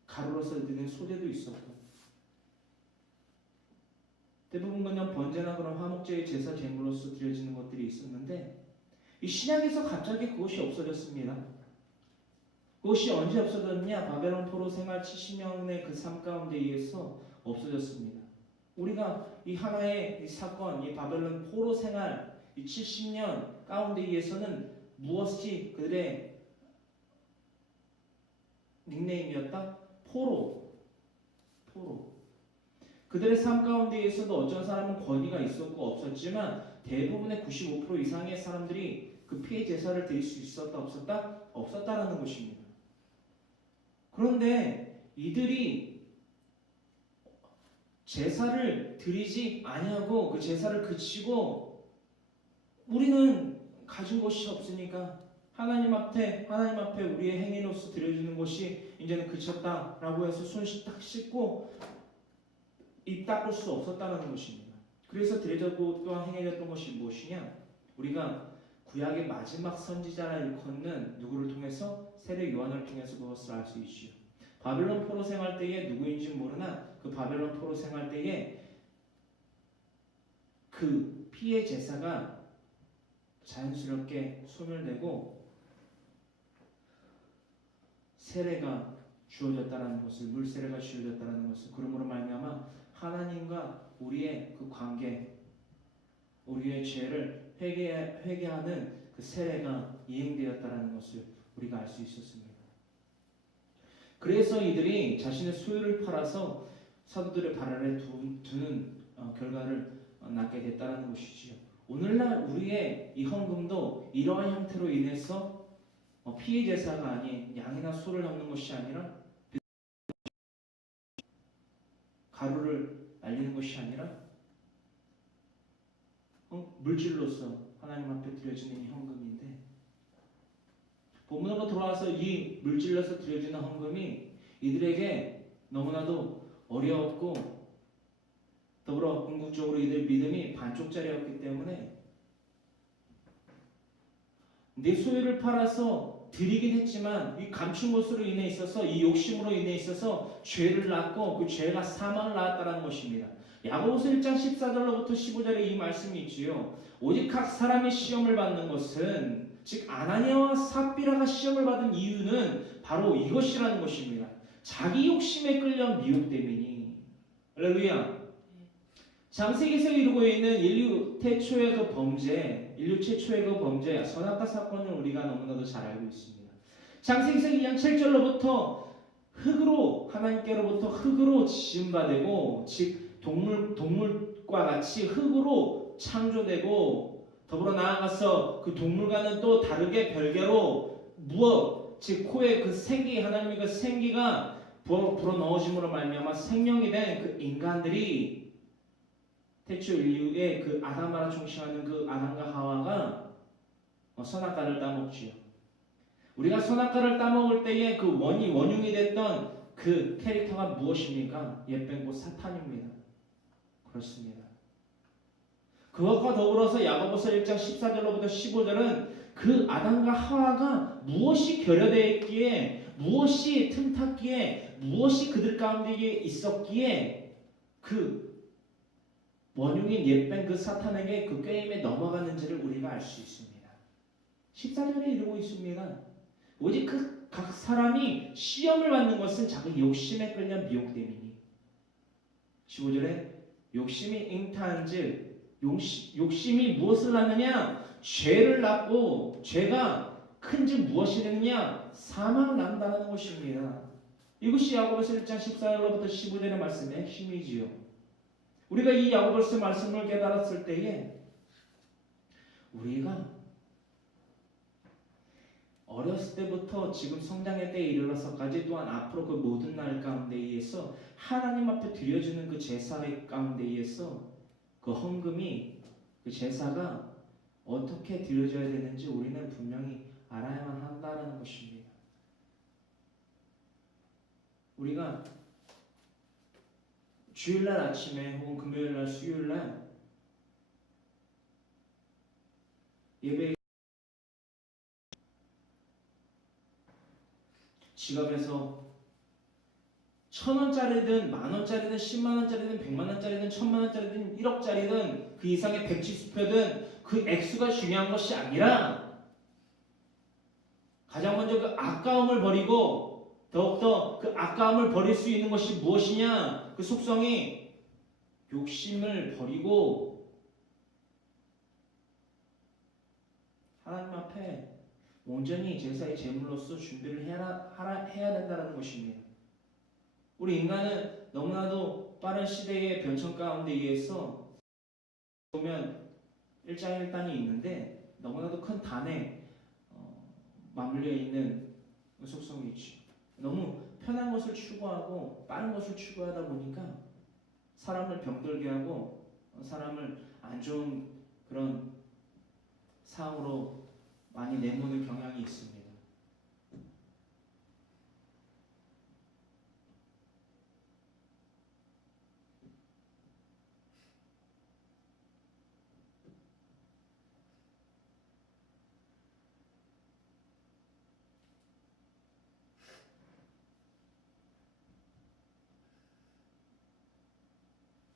가루로서 드리는 소제도 있었고 대부분 그냥 번제나 그런 화목제의 제사 제물로서 드려지는 것들이 있었는데 이 신약에서 갑자기 그것이 없어졌습니다. 그것이 언제 없어졌냐? 바벨론 포로 생활 70년의 그 삶 가운데 의해서 없어졌습니다. 우리가 이 하나의 이 사건, 이 바벨론 포로 생활 이 70년 가운데 의해서는 무엇이 그들의 닉네임이었다? 포로. 그들의 삶 가운데에서도 어떤 사람은 권위가 있었고 없었지만 대부분의 95% 이상의 사람들이 그 피해 제사를 드릴 수 있었다 없었다? 없었다라는 것입니다. 그런데 이들이 제사를 드리지 아니하고 그 제사를 그치고 우리는 가진 것이 없으니까 하나님 앞에 우리의 행위로서 드려주는 것이 이제는 그쳤다라고 해서 손 딱 씻고 입 닦을 수 없었다는 것입니다. 그래서 드려졌고 또한 행해졌던 것이 무엇이냐? 우리가 구약의 마지막 선지자라 일컫는 누구를 통해서 세례 요한을 통해서 그것을 알 수 있지요. 바벨론 포로 생활 때에 누구인지 모르나 그 바벨론 포로 생활 때에 그 피의 제사가 자연스럽게 소멸되고 세례가 주어졌다는 것을 물세례가 주어졌다는 것을 그러므로 말미암아 하나님과 우리의 그 관계 우리의 죄를 회개하는 그 세례가 이행되었다는 것을 우리가 알 수 있었습니다. 그래서 이들이 자신의 소유를 팔아서 사도들의 발 아래 두는 결과를 낳게 됐다는 것이지요. 오늘날 우리의 이 헌금도 이러한 형태로 인해서 피의 제사가 아닌 양이나 소를 넣는 것이 아니라 가루를 날리는 것이 아니라 물질로서 하나님 앞에 드려지는 이 헌금인데 본문으로 돌아와서 이 물질로서 드려지는 헌금이 이들에게 너무나도 어려웠고 더불어 궁극적으로 이들 믿음이 반쪽짜리였기 때문에 내 소유를 팔아서 드리긴 했지만 이 감춘 것으로 인해 있어서 이 욕심으로 인해 있어서 죄를 낳고 그 죄가 사망을 낳았다는 것입니다. 야고보서 1장 14절로부터 15절에 이 말씀이 있지요. 오직 각 사람이 시험을 받는 것은 즉 아나니아와 삽비라가 시험을 받은 이유는 바로 이것이라는 것입니다. 자기 욕심에 끌려 미혹됨이니. 할렐루야. 창세기에서 이루고 있는 인류 최초의 그 범죄, 선악과 사건을 우리가 너무나도 잘 알고 있습니다. 창세기에서 2장 7절로부터 하나님께로부터 흙으로 지음받고, 즉 동물과 같이 흙으로 창조되고, 더불어 나아가서 그 동물과는 또 다르게 별개로 즉 코에 그 생기, 하나님의 그 생기가 불어 넣어짐으로 말미암아 생명이 된 그 인간들이 태초 인류의 그 아담아라 총칭하는 그 아담과 하와가 선악과를 따먹지요. 우리가 선악과를 따먹을 때에 그 원흉이 됐던 그 캐릭터가 무엇입니까? 옛ben고 사탄입니다. 그렇습니다. 그것과 더불어서 야고보서 1장 14절로부터 15절은 그 아담과 하와가 무엇이 결여되었기에, 무엇이 틈탔기에, 무엇이 그들 가운데 있었기에 그 원흉인 옛ben 그 사탄에게 그 게임에 넘어갔는지를 우리가 알 수 있습니다. 14절에 이르고 있습니다. 오직 그 각 사람이 시험을 받는 것은 자기 욕심에 끌려 미혹됨이니. 15절에 욕심이 잉타한즉, 욕심이 무엇을 낳느냐? 죄를 낳고 죄가 큰즉 무엇이 되느냐? 사망을 낳는다는 것입니다. 이것이 야고보서 1장 14절로부터 15절의 말씀의 핵심이지요. 우리가 이 야고보서 말씀을 깨달았을 때에 우리가 어렸을 때부터 지금 성장의 때에 이르러서까지 또한 앞으로 그 모든 날 가운데 의해서 하나님 앞에 드려지는 그 제사의 가운데 의해서 그 헌금이 그 제사가 어떻게 드려져야 되는지 우리는 분명히 알아야만 한다는 것입니다. 우리가 주일날 아침에 혹은 금요일날 수요일날 예배 지갑에서 1,000원짜리든 10,000원짜리든 100,000원짜리든 100만원짜리든 1,000만원짜리든 1억짜리든 그 이상의 백지수표든 그 액수가 중요한 것이 아니라 가장 먼저 그 아까움을 버리고 더욱더 그 아까움을 버릴 수 있는 것이 무엇이냐? 그 속성이 욕심을 버리고 하나님 앞에 온전히 제사의 제물로서 준비를 해야 된다는 것입니다. 우리 인간은 너무나도 빠른 시대의 변천 가운데 의해서 보면 일장일단이 있는데 너무나도 큰 단에 맞물려 있는 속성이 있죠. 너무 편한 것을 추구하고 빠른 것을 추구하다 보니까 사람을 병들게 하고 사람을 안 좋은 그런 상황으로 많이 내모는 경향이 있습니다.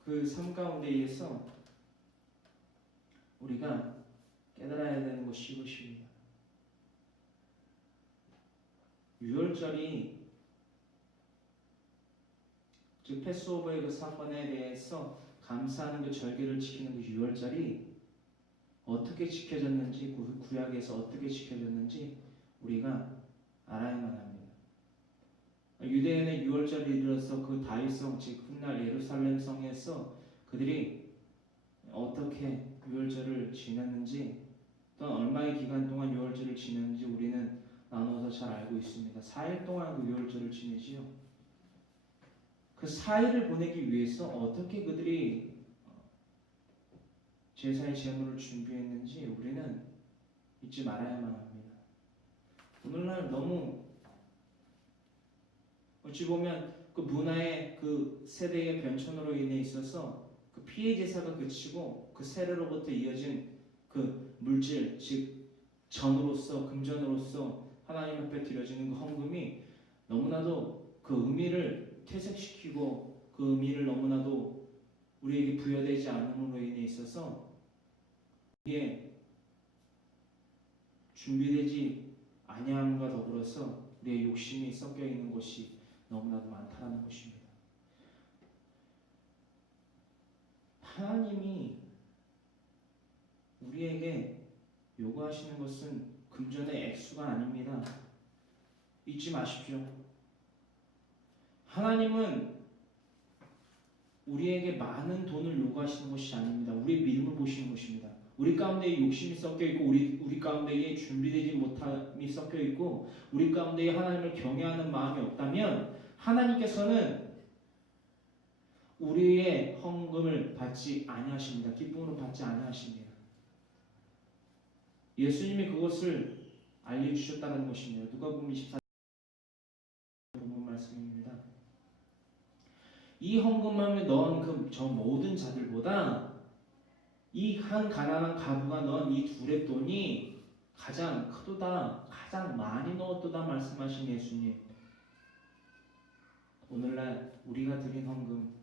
그 삶 가운데 의해서 우리가 깨달아야 되는 것이 이것입니다. 유월절이 즉 패스오버의 그 사건에 대해서 감사하는 그 절기를 지키는 그 유월절이 어떻게 지켜졌는지 구약에서 어떻게 지켜졌는지 우리가 알아야만 합니다. 유대인의 유월절이 이르러서 그 다윗성 즉 훗날 예루살렘 성에서 그들이 어떻게 유월절을 지냈는지 또한 얼마의 기간 동안 유월절을 지냈는지 우리는 나눠서 잘 알고 있습니다. 4일 동안 그 유월절을 지내지요. 그 4일을 보내기 위해서 어떻게 그들이 제사의 제물을 준비했는지 우리는 잊지 말아야만 합니다. 오늘날 너무 어찌 보면 그 문화의 그 세대의 변천으로 인해 있어서 그 피해 제사가 그치고 그 세례로부터 이어진 그 물질 즉 전으로서 금전으로서 하나님 앞에 드려지는 그 헌금이 너무나도 그 의미를 퇴색시키고 그 의미를 너무나도 우리에게 부여되지 않음으로 인해 있어서 이게 준비되지 아니함과 더불어서 우리의 욕심이 섞여 있는 것이 너무나도 많다는 것입니다. 하나님이 우리에게 요구하시는 것은 금전의 액수가 아닙니다. 잊지 마십시오. 하나님은 우리에게 많은 돈을 요구하시는 것이 아닙니다. 우리의 믿음을 보시는 것입니다. 우리 가운데 욕심이 섞여 있고 우리 가운데에 준비되지 못함이 섞여 있고 우리 가운데에 하나님을 경외하는 마음이 없다면 하나님께서는 우리의 헌금을 받지 아니하십니다. 기쁨으로 받지 아니하십니다. 예수님이 그것을 알려주셨다는 것입니다. 누가복음 24장 본문 말씀입니다. 이 헌금함에 넣은 그 저 모든 자들보다 이 한 가난한 가부가 넣은 이 둘의 돈이 가장 크도다, 가장 많이 넣었도다 말씀하신 예수님. 오늘날 우리가 드린 헌금,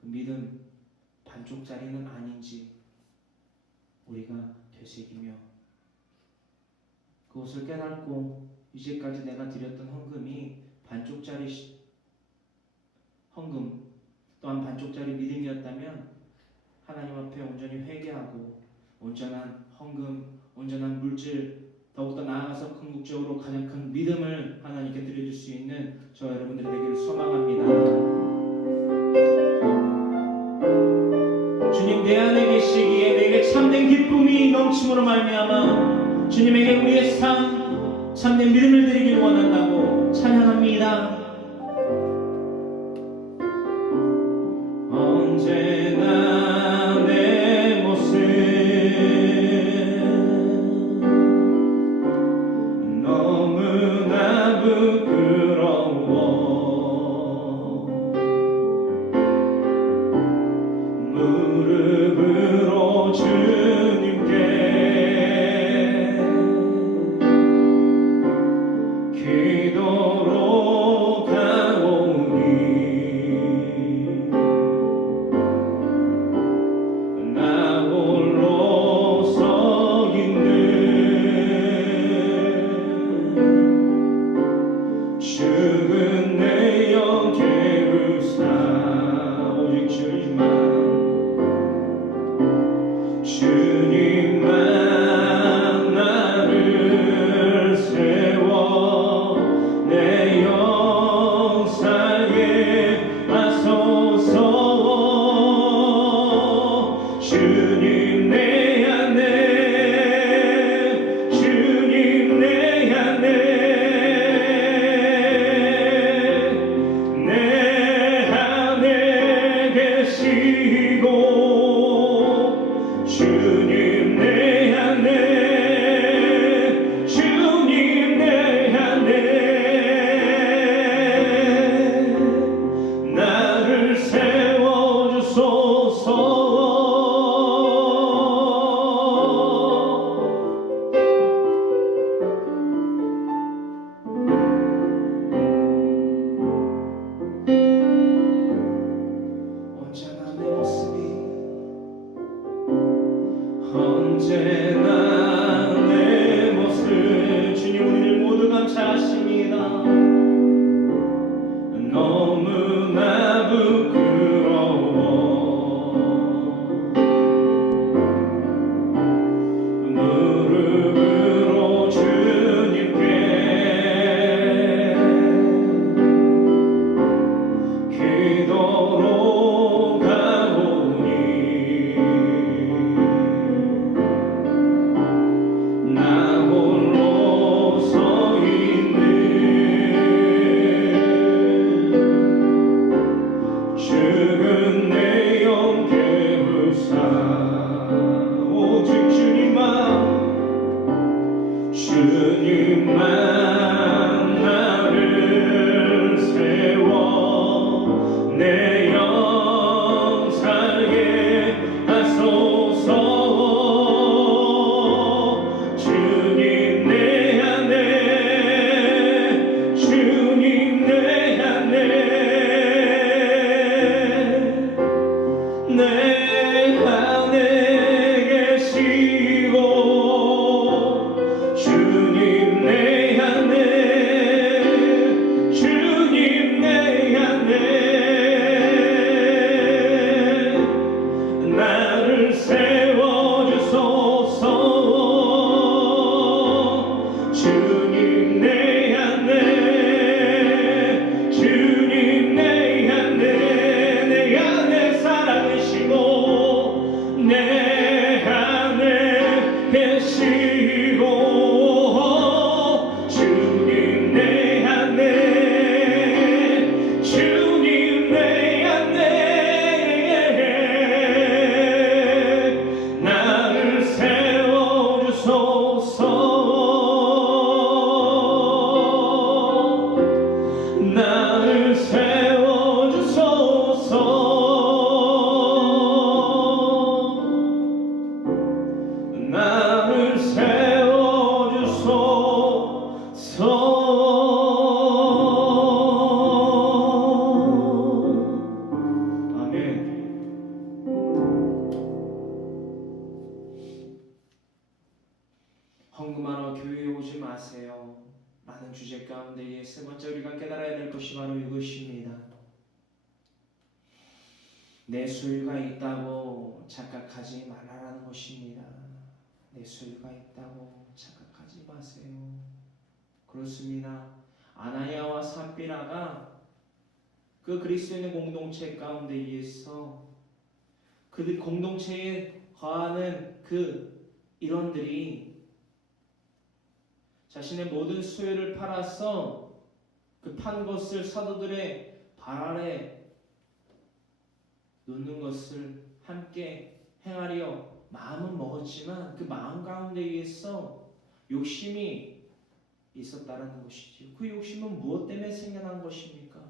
그 믿음 반쪽짜리는 아닌지 우리가 되새기며 그것을 깨닫고 이제까지 내가 드렸던 헌금이 반쪽짜리 헌금 또한 반쪽짜리 믿음이었다면 하나님 앞에 온전히 회개하고 온전한 헌금, 온전한 물질, 더욱더 나아가서 궁극적으로 가장 큰 믿음을 하나님께 드려줄 수 있는 저와 여러분들이 되기를 소망합니다. 주님 내 안에 계시기에 내게 참된 기쁨이 넘침으로 말미암아 주님에게 우리의 삶 참된 믿음을 드리길 원한다고 찬양합니다. 언제나 내 모습 너무나 부끄러워 무릎으로 주님께 기도로 가오니 나 홀로 서 있는 죽은 내 영 깨우사 오직 주님만 나를 세워 내 영상에 하소서. 주님 내 안에 주님 내 안에 내 안에 계시고 주님 내 안에 주님 내 안에 나를 세워주소서. 언제나 내 모습이 언제나 내 모습 주님 우리를 모두 감사하십니다. 너무나 부끄러워 무릎으로 주님께 기도로 가오니 나 홀로 서 있는 죽은 내 영 깨우사 오직 주님만 나를 세워 내 영 살게 하소서. 주님 내 안에 주님 내 안에 내 안에 계시고 주님 내 안에 주님 내 안에 나를 세워주소서. 주님 내 안에 주님 내 안에 살아계시고 내 안에 계시고 주님 내 안에 주님 내 안에 나를 세워주소서. 나를 세워주소서. 나를 세워주소서. 아멘. 헌금하러 교회에 오지 마세요. 라는 주제 가운데에 세 번째 우리가 깨달아야 될 것이 바로 이것입니다. 내 소유가 있다고 착각하지 말라라는 것입니다. 내 소유가 있다고 착각하지 마세요. 그렇습니다. 아나니아와 삽비라가 그 그리스도인의 공동체 가운데 의해서 그들 공동체에 거하는 그 일원들이 자신의 모든 소유를 팔아서 그 판 것을 사도들의 발 아래 놓는 것을 함께 행하려 마음은 먹었지만 그 마음 가운데 의해서 욕심이 있었다는 것이지요. 그 욕심은 무엇 때문에 생겨난 것입니까?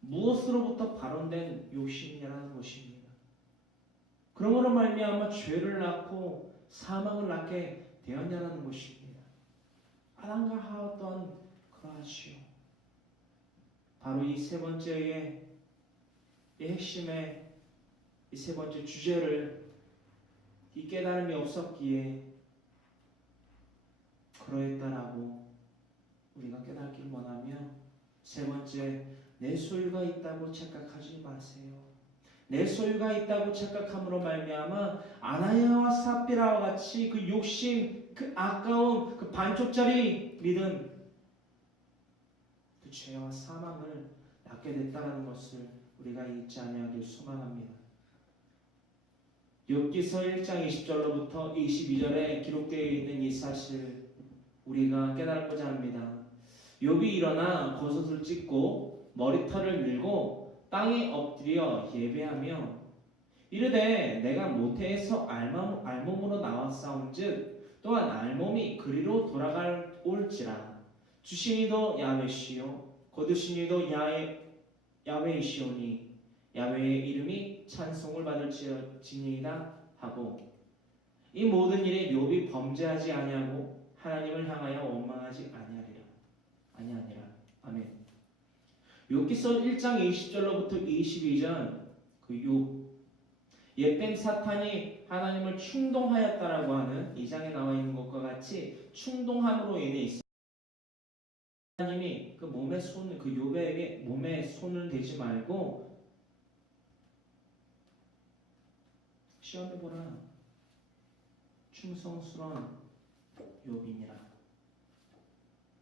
무엇으로부터 발원된 욕심이라는 것입니다. 그러므로 말미암아 죄를 낳고 사망을 낳게 되었냐는 것입니다. 아담과 하와 또한 그러하지요. 바로 이 세 번째의 이 핵심의 이 세 번째 주제를 이 깨달음이 없었기에 그러했다라고 우리가 깨닫기를 원하며, 세 번째, 내 소유가 있다고 착각하지 마세요. 내 소유가 있다고 착각함으로 말미암아 아나니아와 삽비라와 같이 그 욕심, 그 아까운 그 반쪽짜리 믿음, 그 죄와 사망을 낳게 됐다는 것을 우리가 잊지 아니하길 소망합니다. 욥기서 1장 20절로부터 22절에 기록되어 있는 이 사실을 우리가 깨달고자 합니다. 욥이 일어나 겉옷을 찢고 머리털을 밀고 땅에 엎드려 예배하며 이르되 내가 모태에서 알몸으로 나왔사온즉 또한 알몸이 그리로 돌아갈 올지라. 주시니도 야훼시요 거두시니도 야훼이시오니 야훼의 이름이 찬송을 받을지니이다 하고, 이 모든 일에 욥이 범죄하지 아니하고 하나님을 향하여 원망하지 아니하니라. 아멘. 욥기서 1장 20절로부터 22절 그 욥 옛뱀 사탄이 하나님을 충동하였다라고 하는 2장에 나와 있는 것과 같이 충동함으로 인해 있어. 하나님이 그 욥에게 몸에 손을 대지 말고 시험해보라. 충성스러운 욥이니라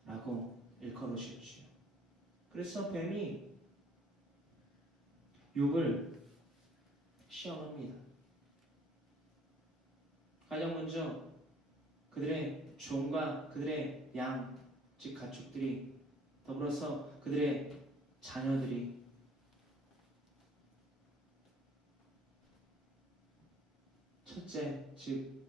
라고 일컬으셨죠. 그래서 뱀이 욥을 시험합니다. 가장 먼저 그들의 종과 그들의 양, 즉 가축들이, 더불어서 그들의 자녀들이 첫째, 즉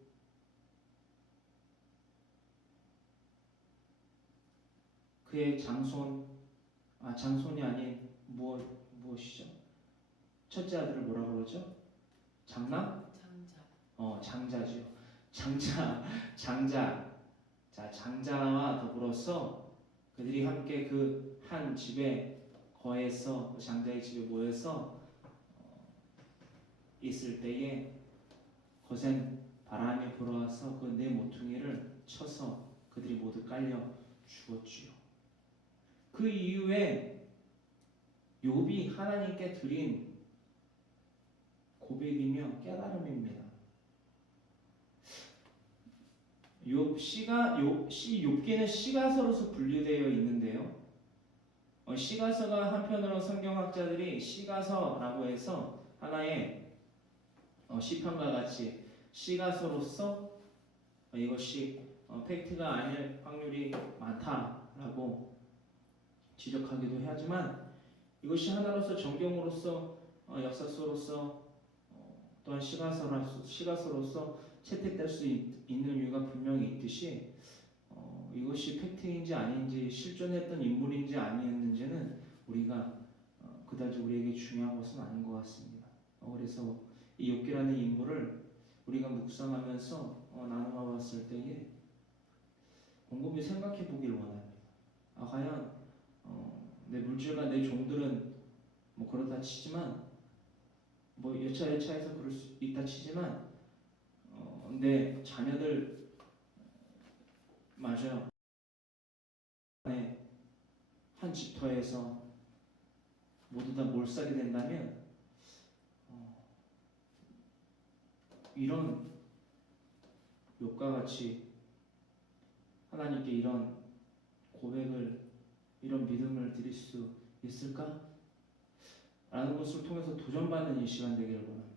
그의 장손이 아닌 무엇이죠? 첫째 아들을 뭐라 그러죠? 장남? 장자죠. 장자와 더불어서 그들이 함께 그 한 집에 거해서 그 장자의 집에 모여서 있을 때에 거센 바람이 불어와서 그 네 모퉁이를 쳐서 그들이 모두 깔려 죽었지요. 그 이후에 욥이 하나님께 드린 고백이며 깨달음입니다. 욥기는 시가서로서 분류되어 있는데요. 시가서가 한편으로 성경학자들이 시가서라고 해서 하나의 시편과 같이 시가서로서 이것이 팩트가 아닐 확률이 많다라고 지적하기도 하지만, 이것이 하나로서 정경으로서 역사서로서 또한 시가서로서 채택될 수 있는 이유가 분명히 있듯이 이것이 팩트인지 아닌지, 실존했던 인물인지 아니었는지는 우리가 그다지 우리에게 중요한 것은 아닌 것 같습니다. 그래서 이 욥기라는 인물을 우리가 묵상하면서 나누어 봤을 때에 곰곰이 생각해 보길 원합니다. 과연 내 물질과 내 종들은 뭐 그렇다 치지만, 뭐 여차여차해서 그럴 수 있다 치지만, 내 자녀들 마저 한 집터에서 모두 다 몰살이 된다면 이런 욥과 같이 하나님께 이런 고백을, 이런 믿음을 드릴 수 있을까? 라는 것을 통해서 도전받는 이 시간 되기를 원합니다.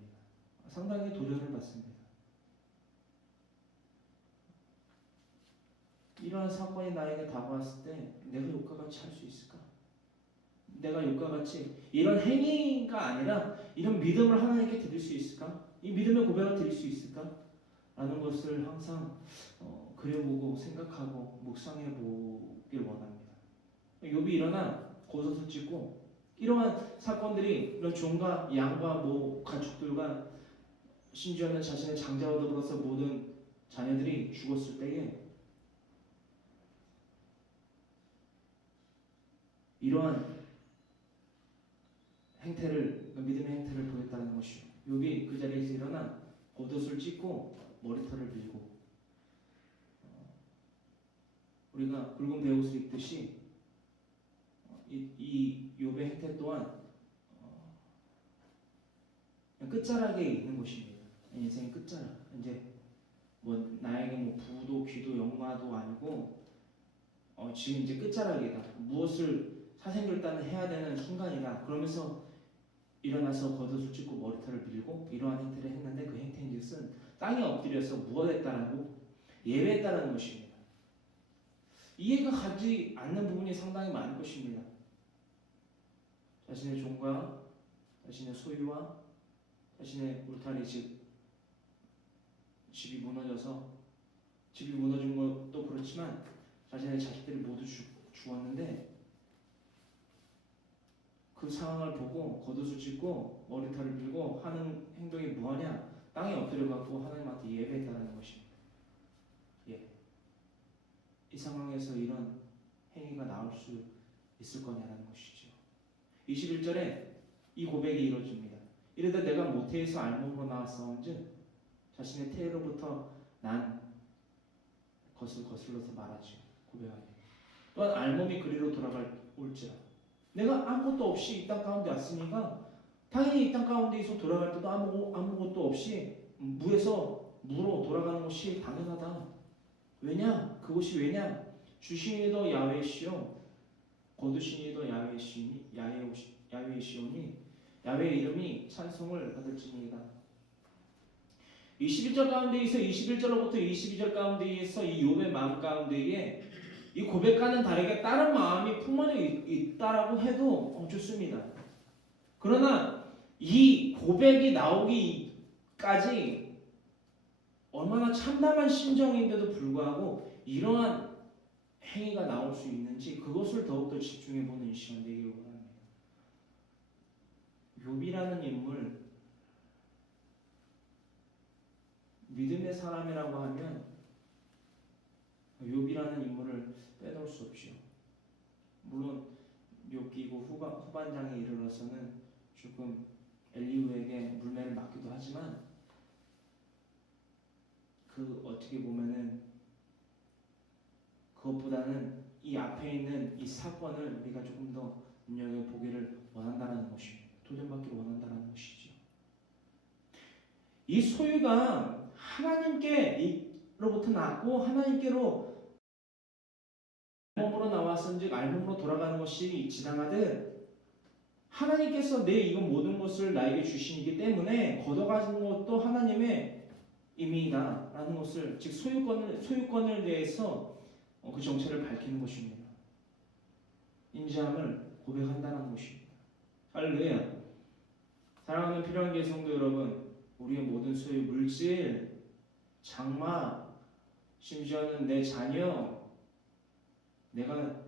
상당히 도전을 받습니다. 이러한 사건이 나에게 다가왔을 때 내가 욥과 같이 할 수 있을까? 내가 욥과 같이 이런 행위가 아니라 이런 믿음을 하나님께 드릴 수 있을까? 이 믿음의 고백을 드릴 수 있을까? 라는 것을 항상 그려보고 생각하고 묵상해 보길 원합니다. 욥이 일어나 겉옷을 찢고 이러한 사건들이 이런 종과 양과 모 가축들과 심지어는 자신의 장자와 더불어서 모든 자녀들이 죽었을 때에 이러한 행태를, 믿음의 행태를 보였다는 것이요. 욥이 그 자리에서 일어나 겉옷을 찢고 머리털을 밀고 우리가 굵은 베옷을 입듯이 이 욥의 행태 또한 끝자락에 있는 것입니다. 인생의 끝자락. 이제 뭐 나에게 뭐 부도 귀도 영마도 아니고 지금 이제 끝자락이다. 무엇을 사생결단을 해야 되는 순간이다. 그러면서 일어나서 겉옷을 찢고 머리털을 밀고 이러한 행태를 했는데 그 행태인즉슨 땅에 엎드려서 무엇했다라고 예배했다라는 것입니다. 이해가 가지 않는 부분이 상당히 많을 것입니다. 자신의 종과 자신의 소유와 자신의 울타리 집이 무너져서 집이 무너진 것도 그렇지만 자신의 자식들이 모두 죽었는데 그 상황을 보고 겉옷을 찢고 머리털을 밀고 하는 행동이 뭐하냐? 땅에 엎드려갖고 하나님한테 예배했다는 것입니다. 예. 이 상황에서 이런 행위가 나올 수 있을 거냐는 것이죠. 21절에 이 고백이 이루어집니다. 이르되 내가 모태에서 알몸으로 나왔사온즉 자신의 태로부터 난 것을 거슬러서 말하지요. 고백하니 또한 알몸이 그리로 돌아올지라 내가 아무것도 없이 이 땅 가운데 왔으니까 당연히 이 땅 가운데에서 돌아갈 때도 아무것도 없이 무에서 무로 돌아가는 것이 당연하다. 왜냐? 그것이 왜냐? 주시니도 야훼시요 거두시니도 야훼시오니 야훼의 이름이 찬송을 받을지니이다. 21절 가운데에서 21절로부터 22절 가운데에서 이 욥의 마음 가운데에 이 고백과는 다르게 다른 마음이 풍만해 있다라고 해도 좋습니다. 그러나 이 고백이 나오기까지 얼마나 참담한 심정인데도 불구하고 이러한 행위가 나올 수 있는지 그것을 더욱더 집중해보는 이 시간 되기를 원합니다. 욥이라는 인물, 믿음의 사람이라고 하면 욥이라는 인물을 빼놓을 수 없죠. 물론 욥기고 후반장에 이르러서는 조금 엘리후에게 물매를 맞기도 하지만 그 어떻게 보면은 그것보다는 이 앞에 있는 이 사건을 우리가 조금 더 눈여겨보기를 원한다는 것입니다. 도전받기를 원한다는 것이죠. 이 소유가 하나님께로부터 났고 하나님께로 알몸으로 나왔은즉 알몸으로 돌아가는 것이 지당하듯 하나님께서 내 이건 모든 것을 나에게 주시기 때문에 걷어가는 것도 하나님의 임의이다 라는 것을 즉 소유권을 대해서 그 정체를 밝히는 것입니다. 인지함을 고백한다는 것입니다. 할렐루야. 사랑하는 필요한 개성도 여러분, 우리의 모든 소유, 물질, 장마, 심지어는 내 자녀, 내가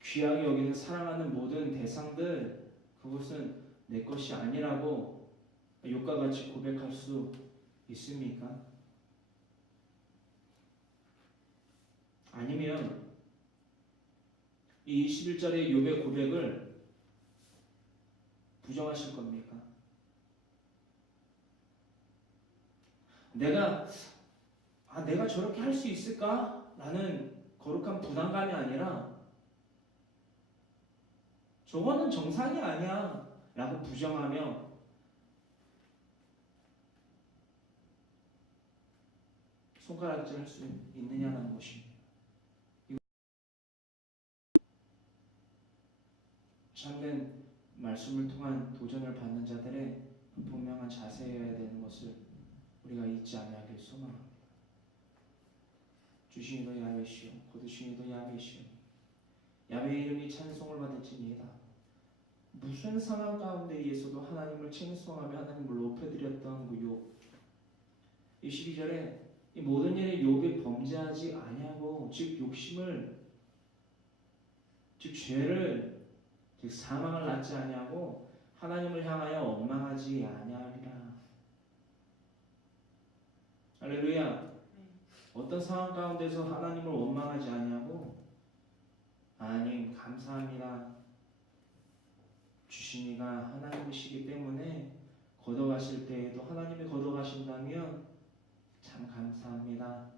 귀하게 여기는 사랑하는 모든 대상들, 그것은 내 것이 아니라고 욥과 같이 고백할 수 있습니까? 아니면 이 21절의 욥의 고백을 부정하실 겁니까? 내가 저렇게 할 수 있을까? 라는 거룩한 부담감이 아니라 저거는 정상이 아니야 라고 부정하며 손가락질할 수 있느냐는 것입니다. 참된 말씀을 통한 도전을 받는 자들의 분명한 자세여야 되는 것을 우리가 잊지 아니하길 소망합니다. 주시니도 야훼시오 거두시니도 야훼시오 야훼의 이름이 찬송을 받을지니이다. 무슨 상황 가운데에서도 하나님을 칭송하며 하나님을 높여드렸던 그 욥. 이 12절에 이 모든 일에 욥이 범죄하지 아니하고 즉 욕심을 즉 죄를 즉 사망을 낳지 아니하고 하나님을 향하여 원망하지 아니하리라. 할렐루야. 어떤 상황 가운데서 하나님을 원망하지 아니하고 하나님 감사합니다. 주신 이가 하나님이시기 때문에 걷어가실 때에도 하나님이 걷어가신다면 참 감사합니다.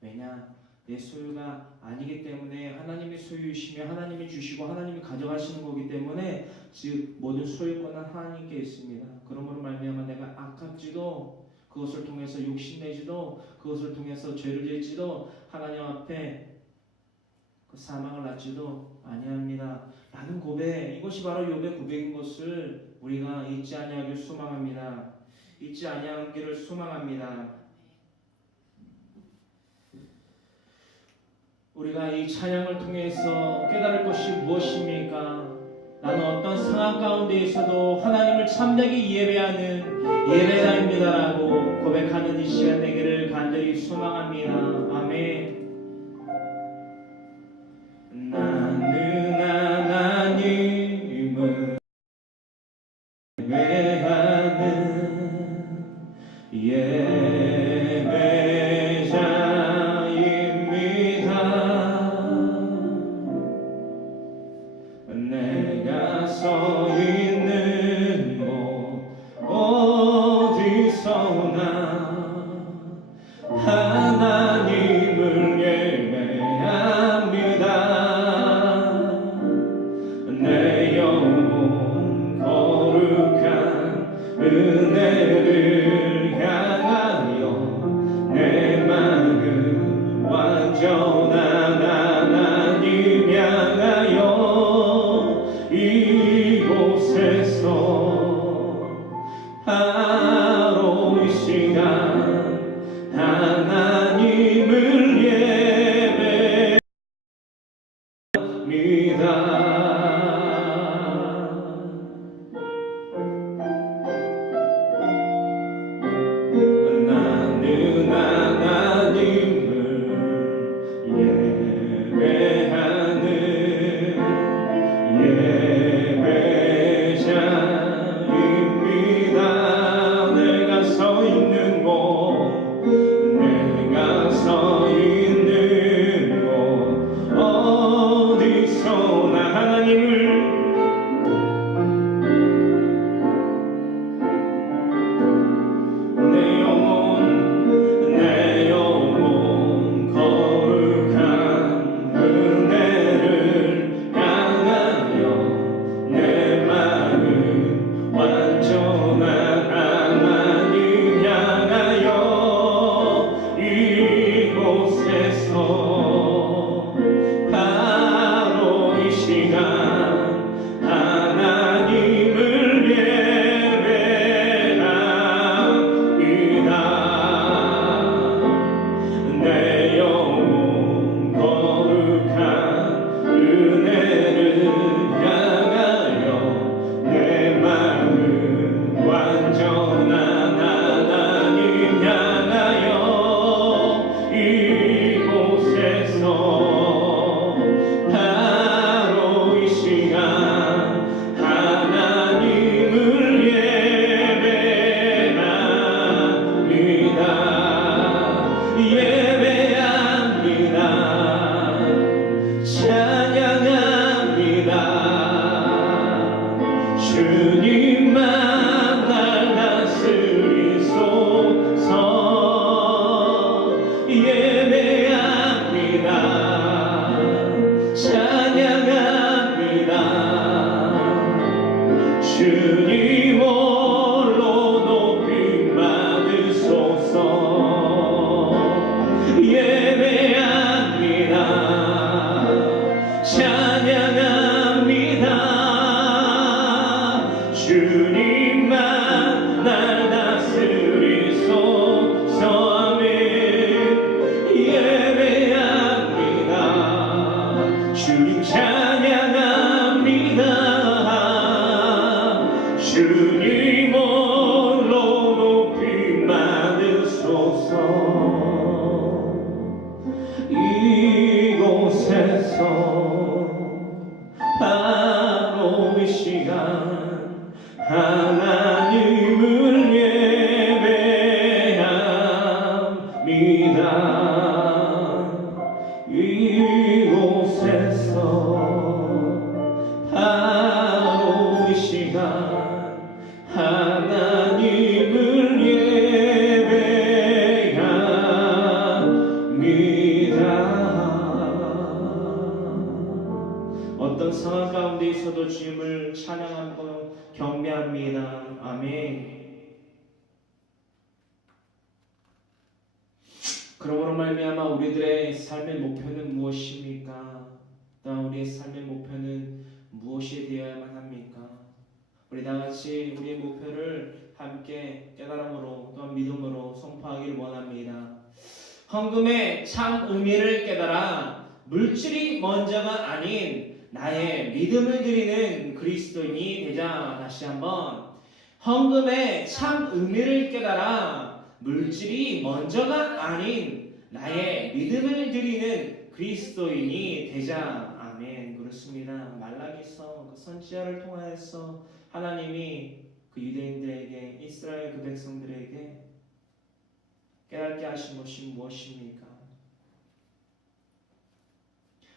왜냐? 내 소유가 아니기 때문에 하나님이 소유이시며 하나님이 주시고 하나님이 가져가시는 거기 때문에 즉 모든 소유권은 하나님께 있습니다. 그러므로 말미암아 내가 아깝지도 그것을 통해서 욕심내지도 그것을 통해서 죄를 짓지도 하나님 앞에 그 사망을 낳지도 아니합니다. 라는 고백, 이것이 바로 욥의 고백인 것을 우리가 잊지 아니하길 소망합니다. 잊지 아니하기를 소망합니다. 우리가 이 찬양을 통해서 깨달을 것이 무엇입니까? 나는 어떤 상황 가운데에서도 하나님을 참되게 예배하는 예배자입니다라고 고백하는 이 시간 되기를 간절히 소망합니다. 아멘. 나는 하나님을 예배하는 예배자입니다. 내가 서 있는 곳 어디서나 하나님을 예배합니다. 내 영혼 거룩한 은혜를 향하여 내 마음 완전한 하나님 향하여 이곳에서 바로 이 시간 하나님을 예배합니다. 나는 하나님을 예배하는 예배자 주님 찬양합니다. 주님 홀로 높임 받으소서. 이곳에서 바로 이 시간 하나님을 예배합니다. 이곳에서 바로 이 시간 하나님을 예배합니다. 어떤 상황 가운데 있어도 주님을 찬양하고 경배합니다. 아멘. 그러므로 말미암아 우리들의 삶의 목표는 무엇입니까? 또한 우리의 삶의 목표는 무엇이 되어야만 합니까? 우리 다같이 우리의 목표를 함께 깨달음으로 또한 믿음으로 선포하기를 원합니다. 헌금의 참 의미를 깨달아 물질이 먼저가 아닌 나의 믿음을 드리는 그리스도인이 되자. 다시 한번 헌금의 참 의미를 깨달아 물질이 먼저가 아닌 나의 믿음을 드리는 그리스도인이 되자. 아멘. 그렇습니다. 말라기서 그 선지자를 통하여서 하나님이 그 유대인들에게, 이스라엘 그 백성들에게 깨닫게 하신 것이 무엇입니까?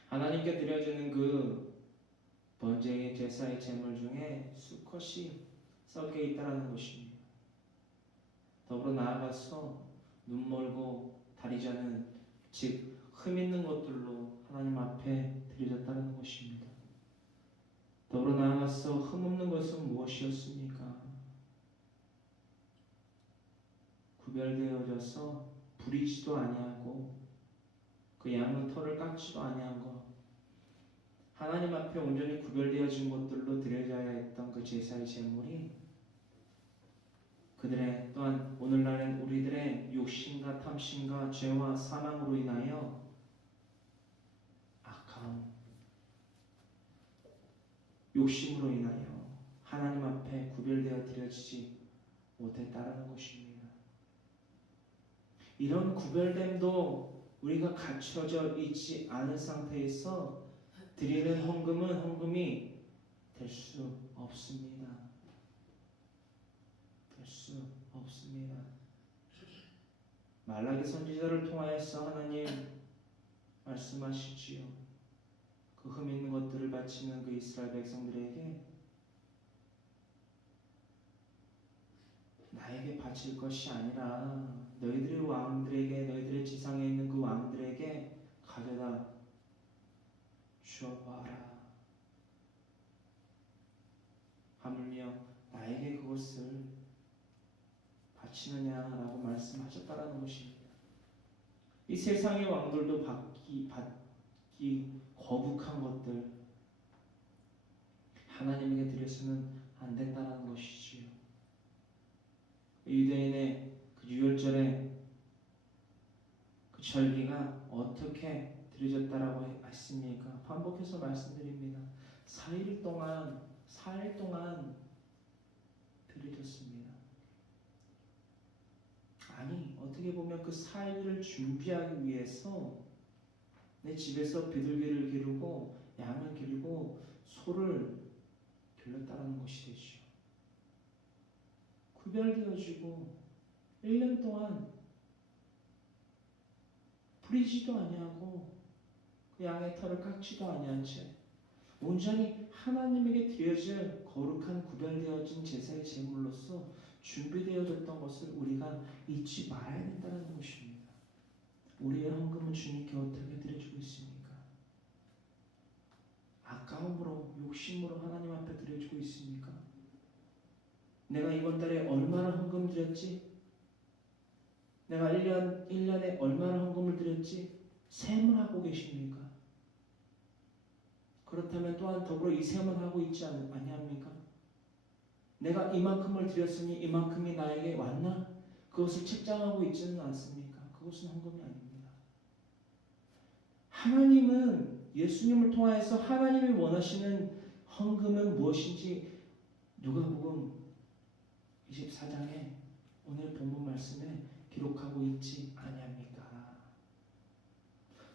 하나님께 드려주는 그 번제의 제사의 제물 중에 수컷이 섞여 있다는 것입니다. 더불어 나아가서 눈 멀고 다리 저는 즉 흠 있는 것들로 하나님 앞에 드려졌다는 것입니다. 더불어 나아가서 흠 없는 것은 무엇이었습니까? 구별되어져서 부리지도 아니하고 그 양의 털을 깎지도 아니한 것, 하나님 앞에 온전히 구별되어진 것들로 드려져야 했던 그 제사의 제물이 그들의 또한 오늘날의 우리들의 욕심과 탐심과 죄와 사망으로 인하여 악한 욕심으로 인하여 하나님 앞에 구별되어 드려지지 못했다라는 것입니다. 이런 구별됨도 우리가 갖춰져 있지 않은 상태에서 드리는 헌금은 헌금이 될 수 없습니다. 수 없습니다. 말라기 선지자를 통하여서 하나님 말씀하시지요. 그 흠 있는 것들을 바치는 그 이스라엘 백성들에게 나에게 바칠 것이 아니라 너희들의 왕들에게, 너희들의 지상에 있는 그 왕들에게 가져다 주어봐라. 하물며 나에게 그것을 바치느냐라고 말씀하셨다라는 것입니다. 이 세상의 왕들도 받기 거북한 것들 하나님에게 드려서는 안 된다는 것이지요. 유대인의 그 유월절의 그 절기가 어떻게 드려졌다라고 했습니까? 반복해서 말씀드립니다. 4일 동안 드려졌습니다. 아니, 어떻게 보면 그 4일을 준비하기 위해서 내 집에서 비둘기를 기르고 양을 기르고 소를 길렀다는 것이 되죠. 구별되어지고 1년 동안 부리지도 아니하고 그 양의 털을 깎지도 아니한 채 온전히 하나님에게 드려질 거룩한 구별되어진 제사의 제물로서 준비되어졌던 것을 우리가 잊지 말아야 된다는 것입니다. 우리의 헌금은 주님께 어떻게 드려지고 있습니까? 아까움으로, 욕심으로 하나님 앞에 드려지고 있습니까? 내가 이번 달에 얼마나 헌금 드렸지? 내가 1년에 얼마나 헌금을 드렸지? 셈을 하고 계십니까? 그렇다면 또한 더불어 이 셈을 하고 있지 아니합니까? 내가 이만큼을 드렸으니 이만큼이 나에게 왔나? 그것을 책정하고 있지는 않습니까? 그것은 헌금이 아닙니다. 하나님은 예수님을 통하여서 하나님이 원하시는 헌금은 무엇인지 누가복음 24장에 오늘 본문 말씀에 기록하고 있지 아니합니까?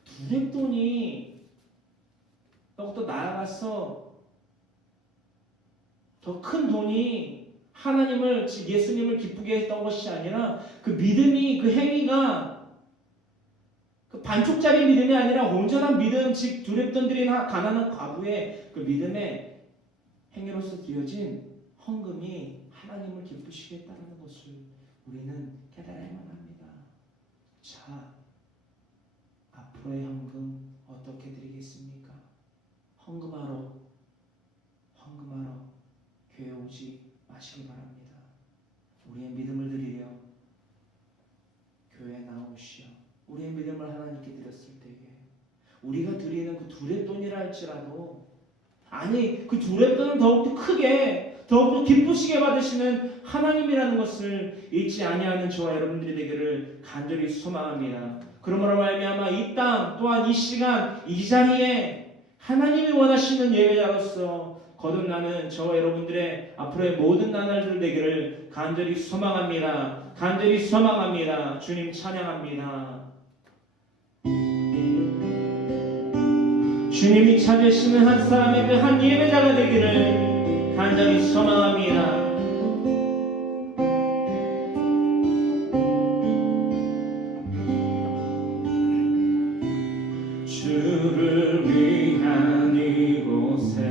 두렙돈이 또 나아가서 더 큰 돈이 하나님을, 예수님을 기쁘게 했던 것이 아니라 그 믿음이, 그 행위가 그 반쪽짜리 믿음이 아니라 온전한 믿음, 즉 두렙돈들이나 가난한 과부의 그 믿음의 행위로서 드려진 헌금이 하나님을 기쁘시게 했다는 것을 우리는 깨달아야만 합니다. 자, 앞으로의 헌금 어떻게 드리겠습니까? 헌금하러 교회 오지 마시기 바랍니다. 우리의 믿음을 드리려 교회에 나오시오. 우리의 믿음을 하나님께 드렸을 때에 우리가 드리는 그 두렙돈이라 할지라도, 아니 그 두렙돈은 더욱더 크게 더욱더 기쁘시게 받으시는 하나님이라는 것을 잊지 아니하는 저와 여러분들이 되기를 간절히 소망합니다. 그러므로 말미암아 이 땅 또한 이 시간 이 자리에 하나님이 원하시는 예배자로서 거듭나는 저와 여러분들의 앞으로의 모든 나날들 되기를 간절히 소망합니다. 간절히 소망합니다. 주님 찬양합니다. 주님이 찾으시는 한 사람의 그 한 예배자가 되기를 간절히 소망합니다. 주를 위한 이곳에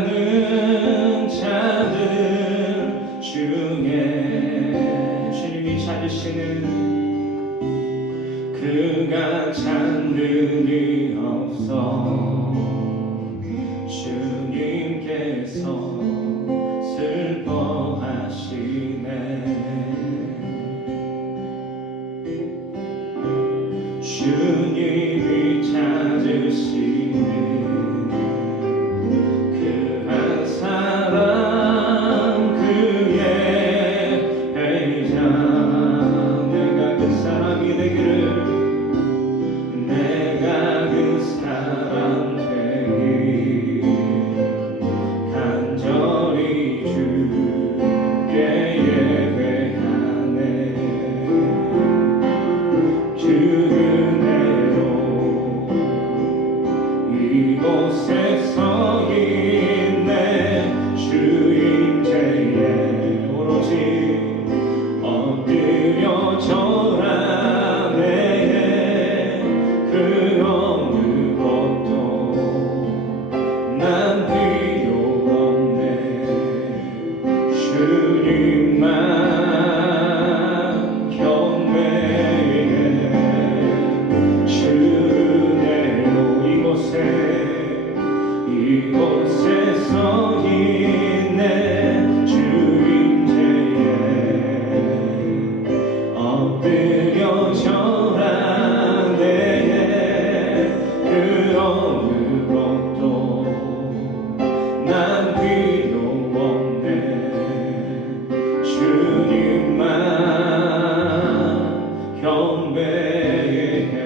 예배하는 자들 중에 주님이 찾으시는 그가 찾는 이 없어 주님께서 슬퍼하시네. 주님이 찾으시는 그 한 사람 그의 배자, 내가 그 사람이 되기를, 내가 그 사람 되기 간절히 주께 예배하네. 주 은혜로 이곳에 서 있네. 주 임재에 오로지 엎드려 절하네. 그 어느 것도 난 필요 없네. 주님만 경배해. 주 은혜로 이곳에 서 있네. 주 임재에 엎드려 절하네. 그 어느 것도 난 필요 없네. 주님만 경배해.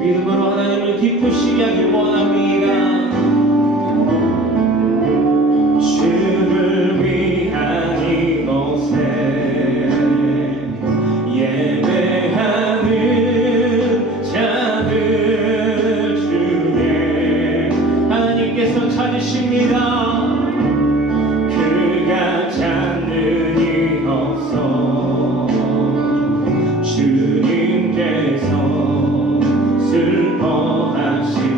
믿음으로 하나님을 기쁘시게 하길 원합니다. 주를 위한 이곳에 예배하는 자들 중에 하나님께서 찾으십니다. 그가 찾는 이 없어 주님께서 슬퍼하시네.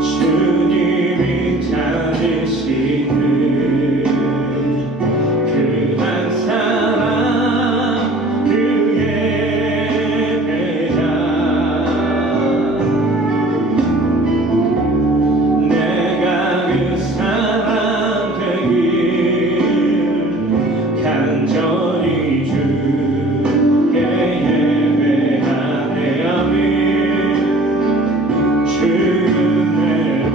주님이 찾으시는 그 한 사람 그의 배자, 내가 그 사람 되길 간절히 주께 예배하네. 아멘. 주 은혜로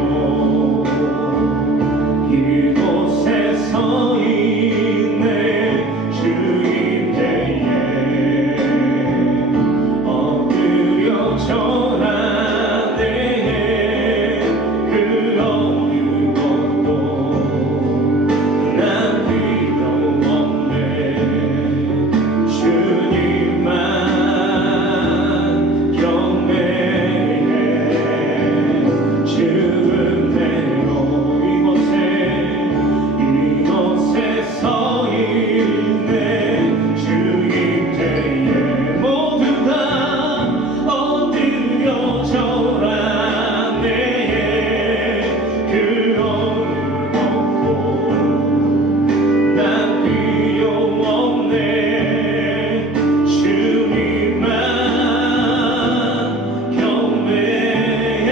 이곳에 서 있네. 주임대에 엎드려 절하네. 그 어느 것도 난 필요 없네. 주님만 경배해. 주 은혜로 이곳에 서 있네. 주임대에 모두 다 엎드려 절하네. 그 어느 것도 난 필요 없네. 주님만 경배해.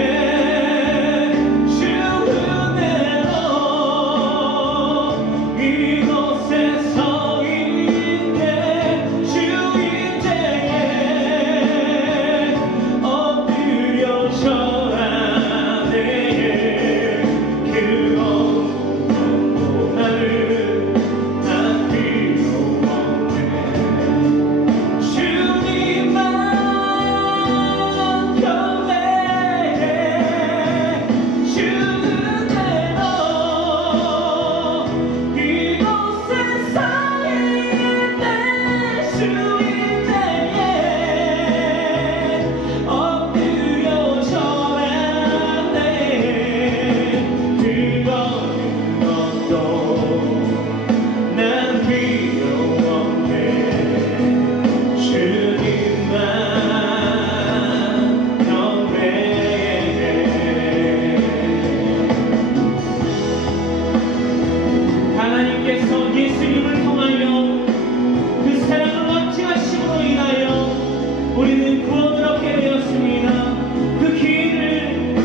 주 은혜로 이곳에 서 있네. 주임대에 엎드려 절하네. 그 어느 것도 난 필요 없네. 주님만 경배해. 주 은혜로 이곳에 서 있네. 주임대에 엎드려 절하네. 그 어느 것도 난 필요 없네. 주님만 경배해. 하나님께서 예수님을 통하여 그 사랑을 완치하심으로 인하여 우리는 구원을 얻게 되었습니다. 그 기회를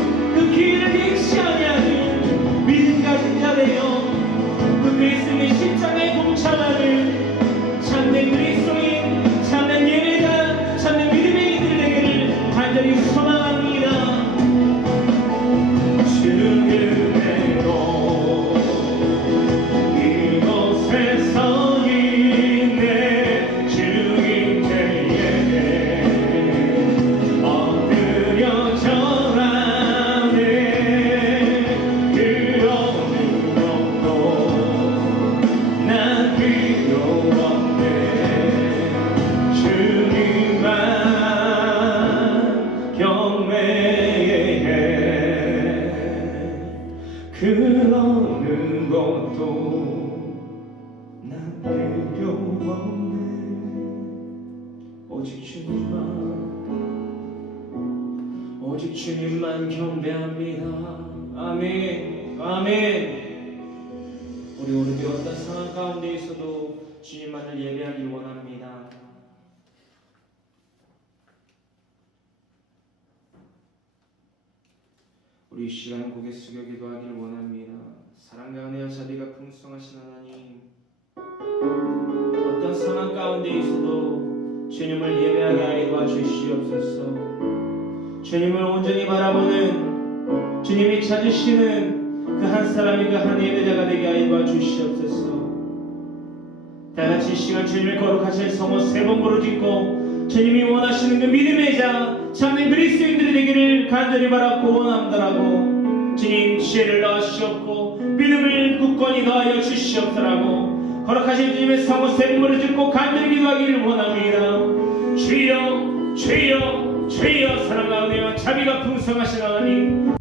잃지 아니하는 믿음 가진 자 되어 그 그리스도의 십자가에 동참하는 참된 그리스도인, 참된 예배자, 참된 믿음의 이들 되기를 간절히 소망합니다. 주 은혜로 이곳에 서 있네. 주임대에 엎드려 절하네. 그 어느 것도 난 필요 없네. 주님만 경배해. 그 어느 것도 난 필요 없네. 오직 주님만 경배합니다. 아멘. 아멘. 우리 오늘도 어떤 상황 가운데 있어도 주님만을 예배하길 원합니다. 우리 이 시간 고개 숙여 기도하길 원합니다. 사랑과 은혜와 자비가 풍성하신 하나님, 어떤 상황 가운데 있어도 주님을 예배하게 하여 주시옵소서. 주님을 온전히 바라보는, 주님이 찾으시는 그 한 사람이 그 한 예배자가 되게 하여 주시옵소서. 다같이 이 시간 주님을 거룩하실 성호 세 번 부르짖고 주님이 원하시는 그 믿음의 자, 참된 그리스도인들이 되기를 간절히 바라고 원함더라고. 주님 지혜를 넣으시옵고 믿음을 굳건히 더하여 주시옵소라고 거룩하신 주님의 성호 세 번 부르짖고 간절히 기도하기를 원합니다. 주여 주여 주여, 사랑과 은혜와 자비가 풍성하신 하나님,